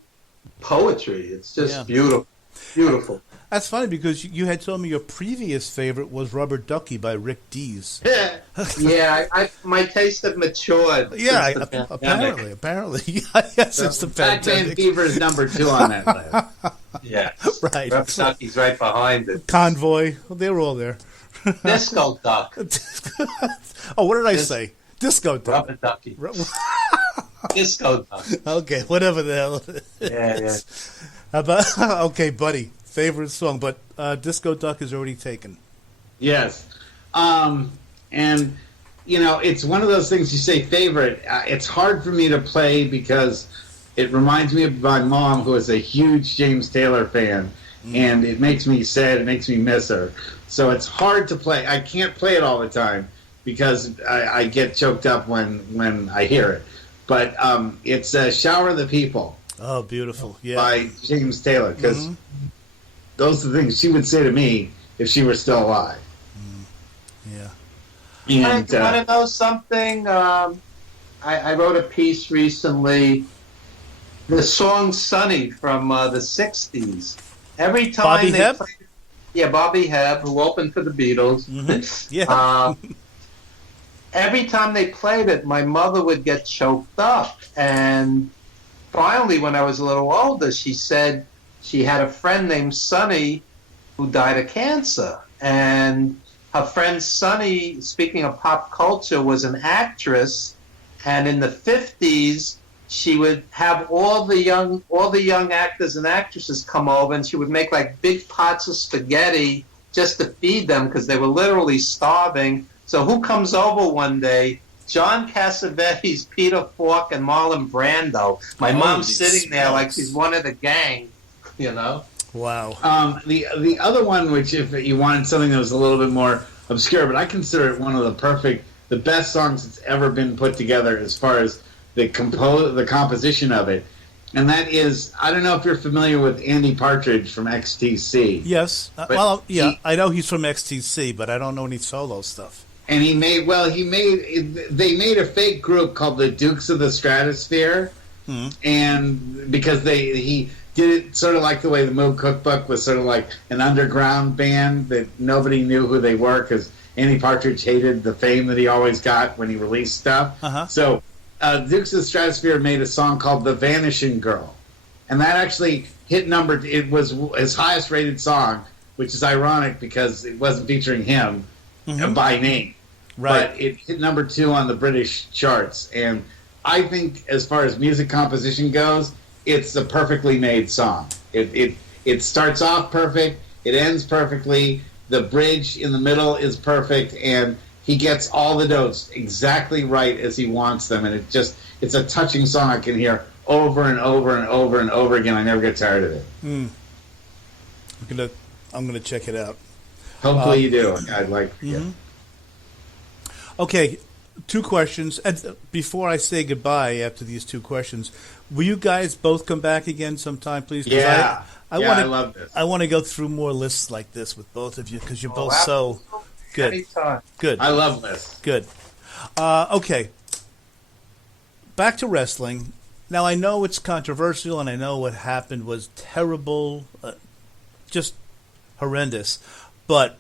poetry. It's just beautiful. That's funny because you had told me your previous favorite was Rubber Ducky by Rick Dees. Yeah, my taste had matured. Yeah, apparently. Yes, it's the pandemic. Batman Fever is number 2 on that list. Yeah, right. Rubber Ducky's right behind it. Convoy, they were all there. Disco Duck. Oh, what did I say? Disco Duck. Rubber Ducky. Disco Duck. Okay, whatever the hell it is. Yeah. Okay, buddy. Favorite song, but Disco Duck is already taken. Yes. And, it's one of those things you say favorite. It's hard for me to play because it reminds me of my mom, who is a huge James Taylor fan, and it makes me sad. It makes me miss her. So it's hard to play. I can't play it all the time because I get choked up when I hear it. But it's Shower the People. Oh, beautiful. Yeah. By James Taylor, because those are the things she would say to me if she were still alive. Yeah. And, want to know something? I wrote a piece recently. The song "Sunny" from the '60s. Every time Bobby Hebb? Bobby Hebb, who opened for the Beatles. Yeah. Every time they played it, my mother would get choked up. And finally, when I was a little older, she said she had a friend named Sonny who died of cancer. And her friend Sonny, speaking of pop culture, was an actress. And in the 50s, she would have all the young actors and actresses come over, and she would make like big pots of spaghetti just to feed them because they were literally starving. So who comes over one day? John Cassavetes, Peter Falk, and Marlon Brando. My mom's sitting there like she's one of the gang, Wow. The other one, which if you wanted something that was a little bit more obscure, but I consider it one of the best songs that's ever been put together as far as the composition of it. And that is, I don't know if you're familiar with Andy Partridge from XTC. Yes. I know he's from XTC, but I don't know any solo stuff. And they made a fake group called the Dukes of the Stratosphere. And because he did it sort of like the way the Moog Cookbook was sort of like an underground band that nobody knew who they were because Andy Partridge hated the fame that he always got when he released stuff. So Dukes of the Stratosphere made a song called The Vanishing Girl. And that actually it was his highest rated song, which is ironic because it wasn't featuring him by name. Right. But it hit number 2 on the British charts. And I think as far as music composition goes, it's a perfectly made song. It starts off perfect, it ends perfectly, the bridge in the middle is perfect, and he gets all the notes exactly right as he wants them, and it's a touching song I can hear over and over and over and over again. I never get tired of it. I'm gonna check it out. Hopefully you do. I'd like to. Okay, two questions. And before I say goodbye after these two questions, will you guys both come back again sometime, please? Yeah. I love this. I want to go through more lists like this with both of you because you're both so good. Anytime. Good. I love lists. Good. Okay. Back to wrestling. Now, I know it's controversial, and I know what happened was terrible, just horrendous. But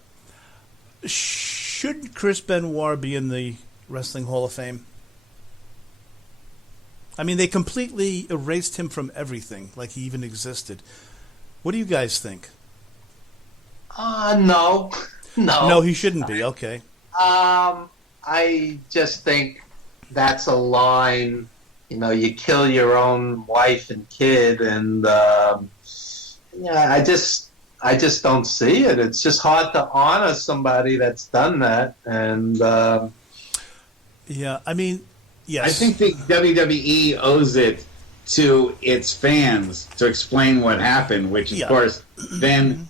should Chris Benoit be in the Wrestling Hall of Fame? I mean, they completely erased him from everything, like he even existed. What do you guys think? No. No, he shouldn't be. Okay. I just think that's a line. You know, you kill your own wife and kid, and I just don't see it. It's just hard to honor somebody that's done that, and yeah, I mean, yes. I think the WWE owes it to its fans to explain what happened, which of course then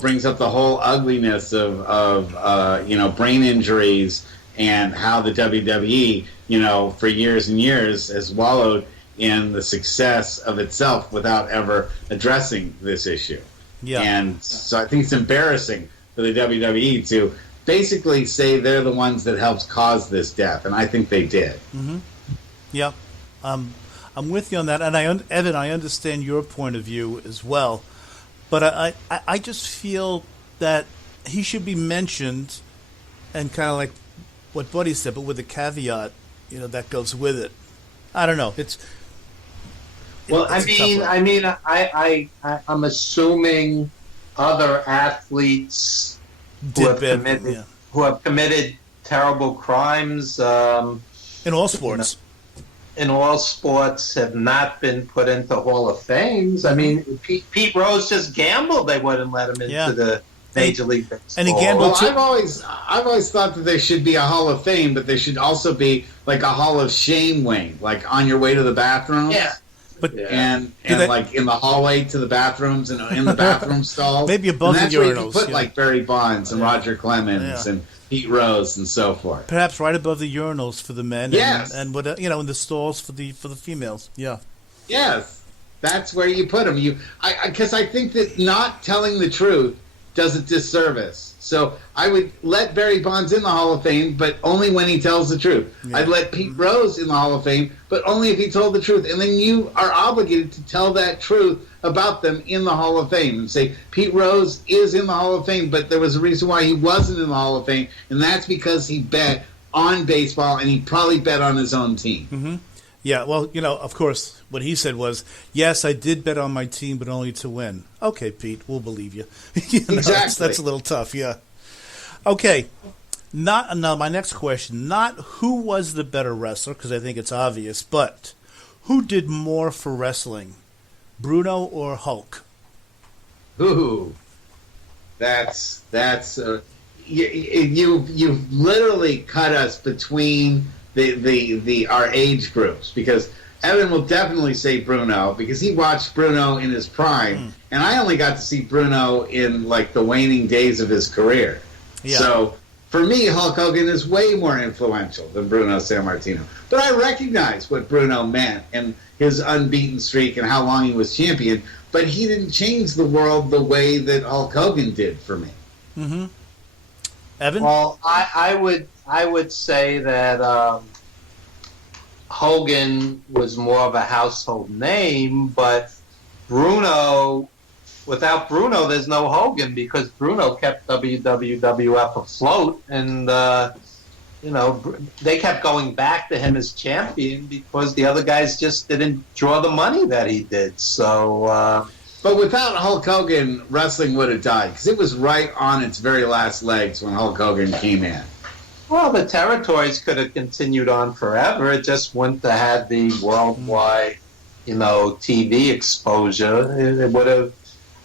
brings up the whole ugliness of brain injuries and how the WWE for years and years has wallowed in the success of itself without ever addressing this issue. Yeah. And so I think it's embarrassing for the WWE to basically say they're the ones that helped cause this death, and I think they did. Mm-hmm. Yeah. I'm with you on that, and Evan, I understand your point of view as well, but I just feel that he should be mentioned, and kind of like what Buddy said, but with a caveat, that goes with it. I don't know. I'm assuming other athletes who have committed terrible crimes in all sports. In all sports, have not been put into Hall of Fames. I mean, Pete Rose just gambled; they wouldn't let him into the Major League Baseball. And he gambled too. I've always thought that there should be a Hall of Fame, but there should also be like a Hall of Shame wing, like on your way to the bathroom. Yeah. But and like in the hallway to the bathrooms and in the bathroom stalls. Maybe above the urinals. That's where you can put like Barry Bonds and Roger Clemens and Pete Rose and so forth. Perhaps right above the urinals for the men. Yes. And what in the stalls for the females. Yeah. Yes, that's where you put them. Because I think that not telling the truth does a disservice. So I would let Barry Bonds in the Hall of Fame, but only when he tells the truth. Yeah. I'd let Pete Rose in the Hall of Fame, but only if he told the truth. And then you are obligated to tell that truth about them in the Hall of Fame and say, Pete Rose is in the Hall of Fame, but there was a reason why he wasn't in the Hall of Fame, and that's because he bet on baseball, and he probably bet on his own team. Mm-hmm. Yeah, well, of course, what he said was, yes, I did bet on my team, but only to win. Okay, Pete, we'll believe you. Exactly. That's a little tough, yeah. Okay, now my next question, not who was the better wrestler, because I think it's obvious, but who did more for wrestling, Bruno or Hulk? Ooh, that's you've literally cut us between our age groups, because Evan will definitely say Bruno because he watched Bruno in his prime, and I only got to see Bruno in like the waning days of his career. Yeah. So for me, Hulk Hogan is way more influential than Bruno Sammartino. But I recognize what Bruno meant and his unbeaten streak and how long he was champion. But he didn't change the world the way that Hulk Hogan did for me. Mm-hmm. Evan? Well, I would say that Hogan was more of a household name, but without Bruno, there's no Hogan, because Bruno kept WWF afloat, and they kept going back to him as champion because the other guys just didn't draw the money that he did. So. But without Hulk Hogan, wrestling would have died, because it was right on its very last legs when Hulk Hogan came in. Well, the territories could have continued on forever. It just wouldn't have had the worldwide, TV exposure. It would have.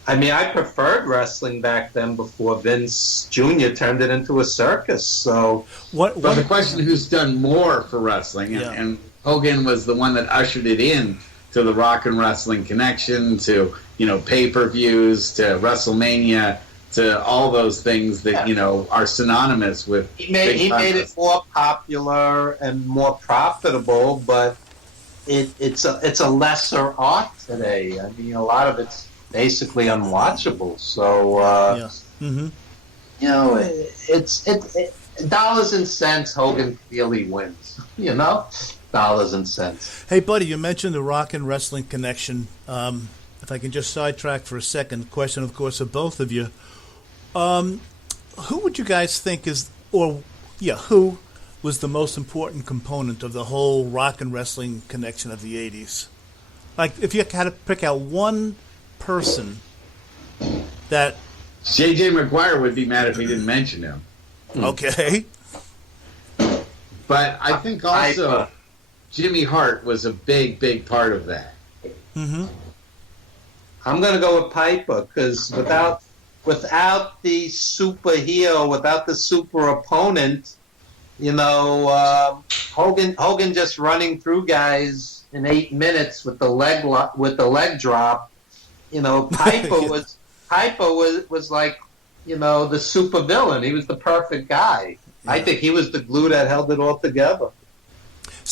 I mean, I preferred wrestling back then before Vince Jr. turned it into a circus. So, but the question: who's done more for wrestling? And Hogan was the one that ushered it in to the Rock and Wrestling Connection, to pay-per-views, to WrestleMania. to all those things that are synonymous with. He made it more popular and more profitable, but it's a lesser art today. I mean, a lot of it's basically unwatchable. So it's dollars and cents. Hogan clearly wins. Dollars and cents. Hey, buddy, you mentioned the rock and wrestling connection. If I can just sidetrack for a second, question, of course, of both of you. Who would you guys think who was the most important component of the whole rock and wrestling connection of the 80s? Like, if you had to pick out one person that... J.J. McGuire would be mad if he didn't mention him. Okay. But I think also Jimmy Hart was a big, big part of that. Mm-hmm. I'm going to go with Piper, because without the super heel, without the super opponent, Hogan just running through guys in 8 minutes with the leg drop. Piper was like, the super villain. He was the perfect guy. Yeah. I think he was the glue that held it all together.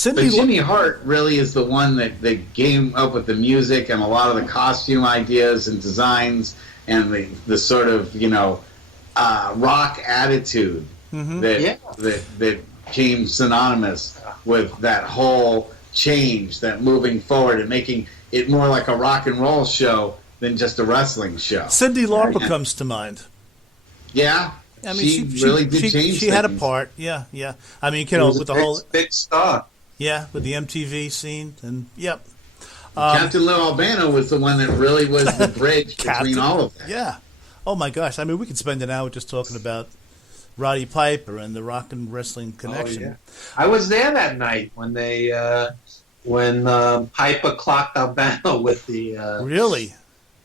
But Jimmy Hart really is the one that came up with the music and a lot of the costume ideas and designs and the sort of rock attitude that came synonymous with that whole change, that moving forward and making it more like a rock and roll show than just a wrestling show. Cyndi Lauper comes to mind. Yeah. I mean, she really did change. She had a part. Yeah. I mean, with the whole big star. Yeah, with the MTV scene, and yep. Captain Lou Albano was the one that really was the bridge between all of that. Yeah. Oh my gosh! I mean, we could spend an hour just talking about Roddy Piper and the rock and wrestling connection. Oh, yeah. I was there that night when they Piper clocked Albano with the. Really?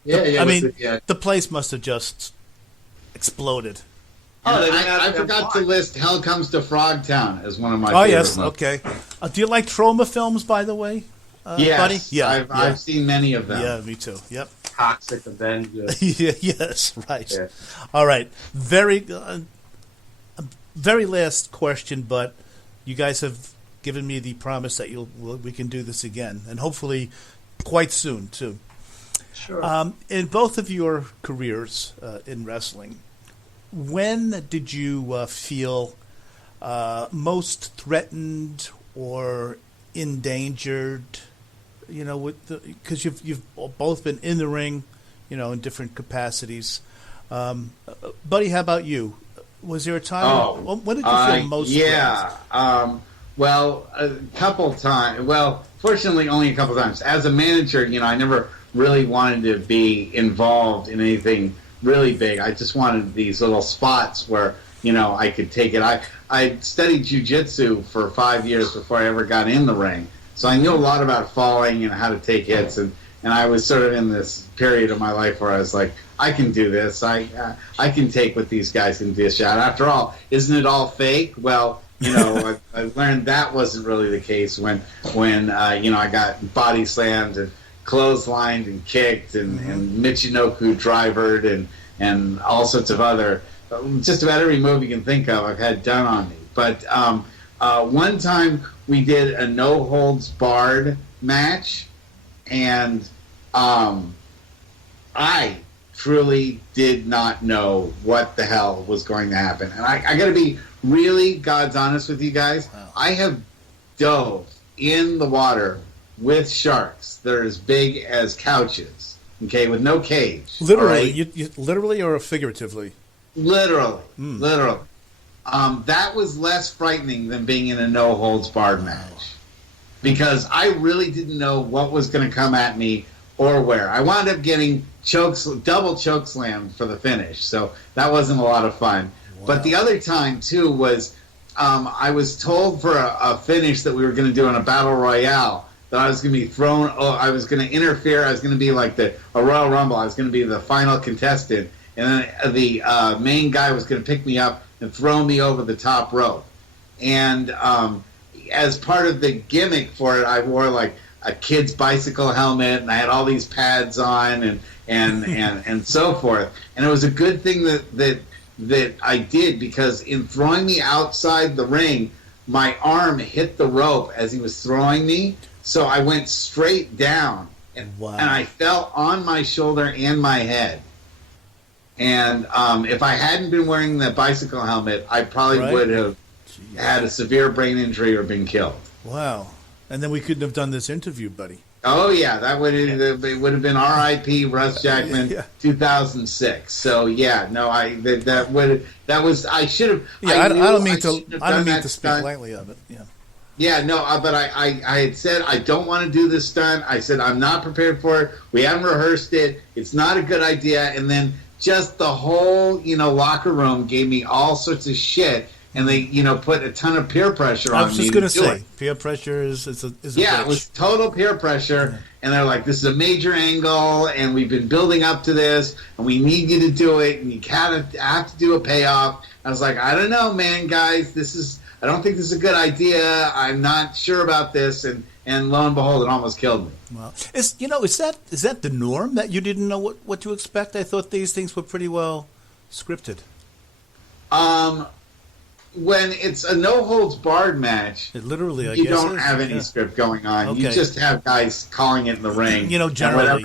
Yeah. I mean, the place must have just exploded. I forgot to list Hell Comes to Frogtown as one of my favorite. Oh, yes, movies. Okay. Do you like trauma films, by the way, yes, buddy? Yeah, I've seen many of them. Yeah, me too. Yep. Toxic Avenger. Yes, right. Yeah. All right. Very last question, but you guys have given me the promise that we can do this again, and hopefully quite soon, too. Sure. In both of your careers in wrestling, when did you feel most threatened or endangered? Because you've both been in the ring, in different capacities. Buddy, how about you? Was there a time? When did you feel most threatened? Well, a couple times. Well, fortunately, only a couple times. As a manager, I never really wanted to be involved in anything really big. I just wanted these little spots where I could take it. I studied jiu-jitsu for 5 years before I ever got in the ring, so I knew a lot about falling and how to take hits. And I was sort of in this period of my life where I was like, I can do this. I can take what these guys can dish out. After all, isn't it all fake? Well, I learned that wasn't really the case when I got body slammed and clotheslined and kicked and Michinoku drivered and all sorts of other, just about every move you can think of I've had done on me. But one time we did a no holds barred match, and I truly did not know what the hell was going to happen. And I got to be really God's honest with you guys. Wow. I have dove in the water with sharks that are as big as couches, okay, with no cage. Literally, right? you literally or figuratively? Literally. That was less frightening than being in a no-holds-barred match, because I really didn't know what was going to come at me or where. I wound up getting double choke slammed for the finish, so that wasn't a lot of fun. Wow. But the other time, too, was I was told for a finish that we were going to do in a battle royale, that I was going to be thrown. I was going to interfere. I was going to be like a Royal Rumble. I was going to be the final contestant, and then the main guy was going to pick me up and throw me over the top rope. And as part of the gimmick for it, I wore like a kid's bicycle helmet, and I had all these pads on, and and so forth. And it was a good thing that I did, because in throwing me outside the ring, my arm hit the rope as he was throwing me, so I went straight down, and I fell on my shoulder and my head. And if I hadn't been wearing the bicycle helmet, I probably would have had a severe brain injury or been killed. Wow. And then we couldn't have done this interview, buddy. Oh, yeah. It would have been R.I.P. Russ Jackman, 2006. So, yeah, no, I should have. Yeah, I don't mean to speak lightly of it. Yeah. Yeah, no, but I had said I don't want to do this stunt. I said I'm not prepared for it. We haven't rehearsed it. It's not a good idea. And then just the whole, locker room gave me all sorts of shit, and they, put a ton of peer pressure on me. I was just going to say, peer pressure is a yeah, bitch. It was total peer pressure, and they're like, this is a major angle, and we've been building up to this, and we need you to do it, and you kind of have to do a payoff. I was like, I don't know, man, guys, I don't think this is a good idea. I'm not sure about this, and lo and behold, it almost killed me. Well, is that the norm, that you didn't know what to expect? I thought these things were pretty well scripted. When it's a no holds barred match, it literally, you don't have any script going on. Okay. You just have guys calling it in the ring. Generally,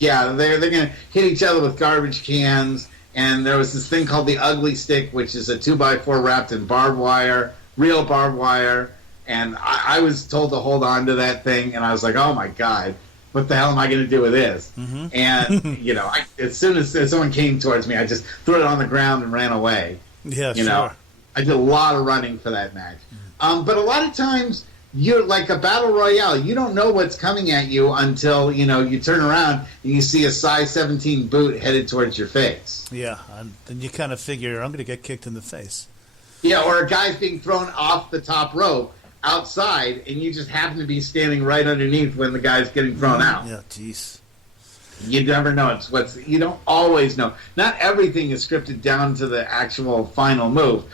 they're going to hit each other with garbage cans. And there was this thing called the ugly stick, which is a 2x4 wrapped in barbed wire, real barbed wire. And I was told to hold on to that thing, and I was like, oh, my God, what the hell am I going to do with this? Mm-hmm. And, as soon as someone came towards me, I just threw it on the ground and ran away. Yeah, sure. I did a lot of running for that match. But a lot of times, you're like a battle royale. You don't know what's coming at you until, you turn around and you see a size 17 boot headed towards your face. Yeah, then you kind of figure, I'm going to get kicked in the face. Yeah, or a guy's being thrown off the top rope outside, and you just happen to be standing right underneath when the guy's getting thrown out. Yeah, jeez. You never know. You don't always know. Not everything is scripted down to the actual final move.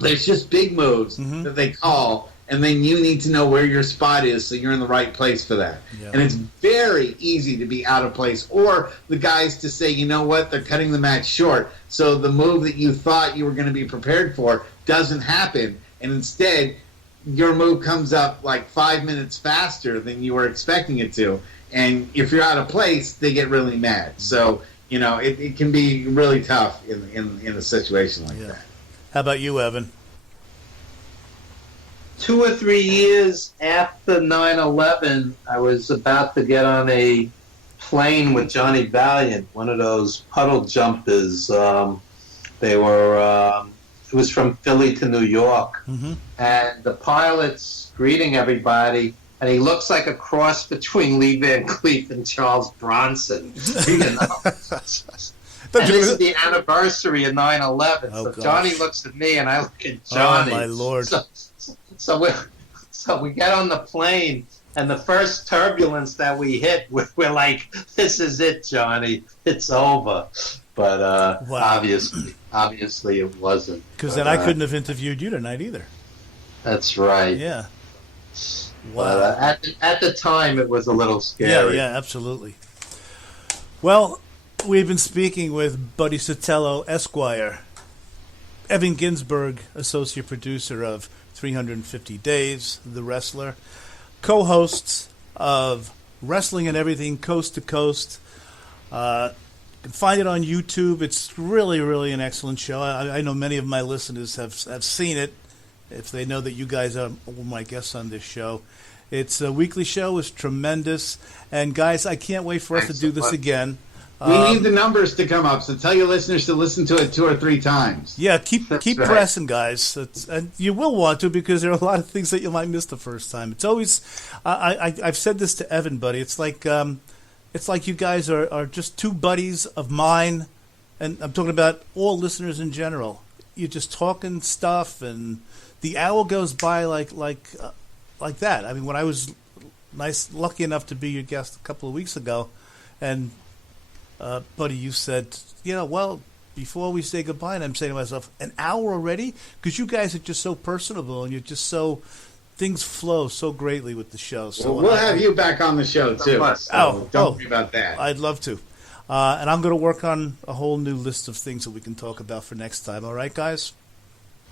There's just big moves that they call, and then you need to know where your spot is so you're in the right place for that. Yeah. And it's very easy to be out of place, or the guys to say, you know what, they're cutting the match short, so the move that you thought you were going to be prepared for doesn't happen, and instead your move comes up like 5 minutes faster than you were expecting it to. And if you're out of place, they get really mad. So, it can be really tough in a situation like that. How about you, Evan? 2 or 3 years after 9/11, I was about to get on a plane with Johnny Valiant, one of those puddle jumpers. It was from Philly to New York. Mm-hmm. And the pilot's greeting everybody, and he looks like a cross between Lee Van Cleef and Charles Bronson. And this is the anniversary of 9/11. Oh, so gosh. Johnny looks at me, and I look at Johnny. Oh, my Lord. So we get on the plane, and the first turbulence that we hit, we're like, this is it, Johnny. It's over. But wow. obviously it wasn't. Because then I couldn't have interviewed you tonight either. That's right. Yeah. Wow. But at the time, it was a little scary. Yeah, absolutely. Well, we've been speaking with Buddy Sotello, Esquire, Evan Ginzburg, associate producer of 350 Days, The Wrestler, co-hosts of Wrestling and Everything Coast to Coast. You can find it on YouTube. It's really, really an excellent show. I know many of my listeners have seen it, if they know that you guys are my guests on this show. It's a weekly show. It's tremendous. And, guys, I can't wait for us to do this again. We need the numbers to come up, so tell your listeners to listen to it 2 or 3 times. Yeah, keep pressing, guys. And you will want to, because there are a lot of things that you might miss the first time. It's always, I've said this to Evan, buddy. It's like you guys are just two buddies of mine, and I'm talking about all listeners in general. You're just talking stuff, and the hour goes by like that. I mean, when I was lucky enough to be your guest a couple of weeks ago, and buddy, you said, well, before we say goodbye, and I'm saying to myself, an hour already? Because you guys are just so personable, and you're just so, things flow so greatly with the show. So we'll have you back on the show, too. So don't worry about that. I'd love to. And I'm going to work on a whole new list of things that we can talk about for next time. All right, guys?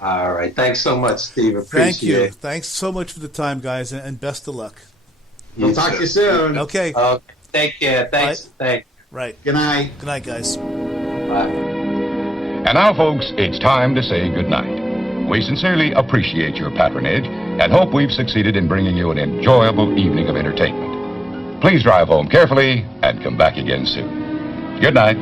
All right. Thanks so much, Steve. Appreciate Thank you. it. Thanks so much for the time, guys, and best of luck. We'll talk to you soon. Okay. Okay. Take care. Thanks. Thanks. Right. Good night. Good night, guys. Bye. And now, folks, it's time to say goodnight. We sincerely appreciate your patronage and hope we've succeeded in bringing you an enjoyable evening of entertainment. Please drive home carefully and come back again soon. Good night.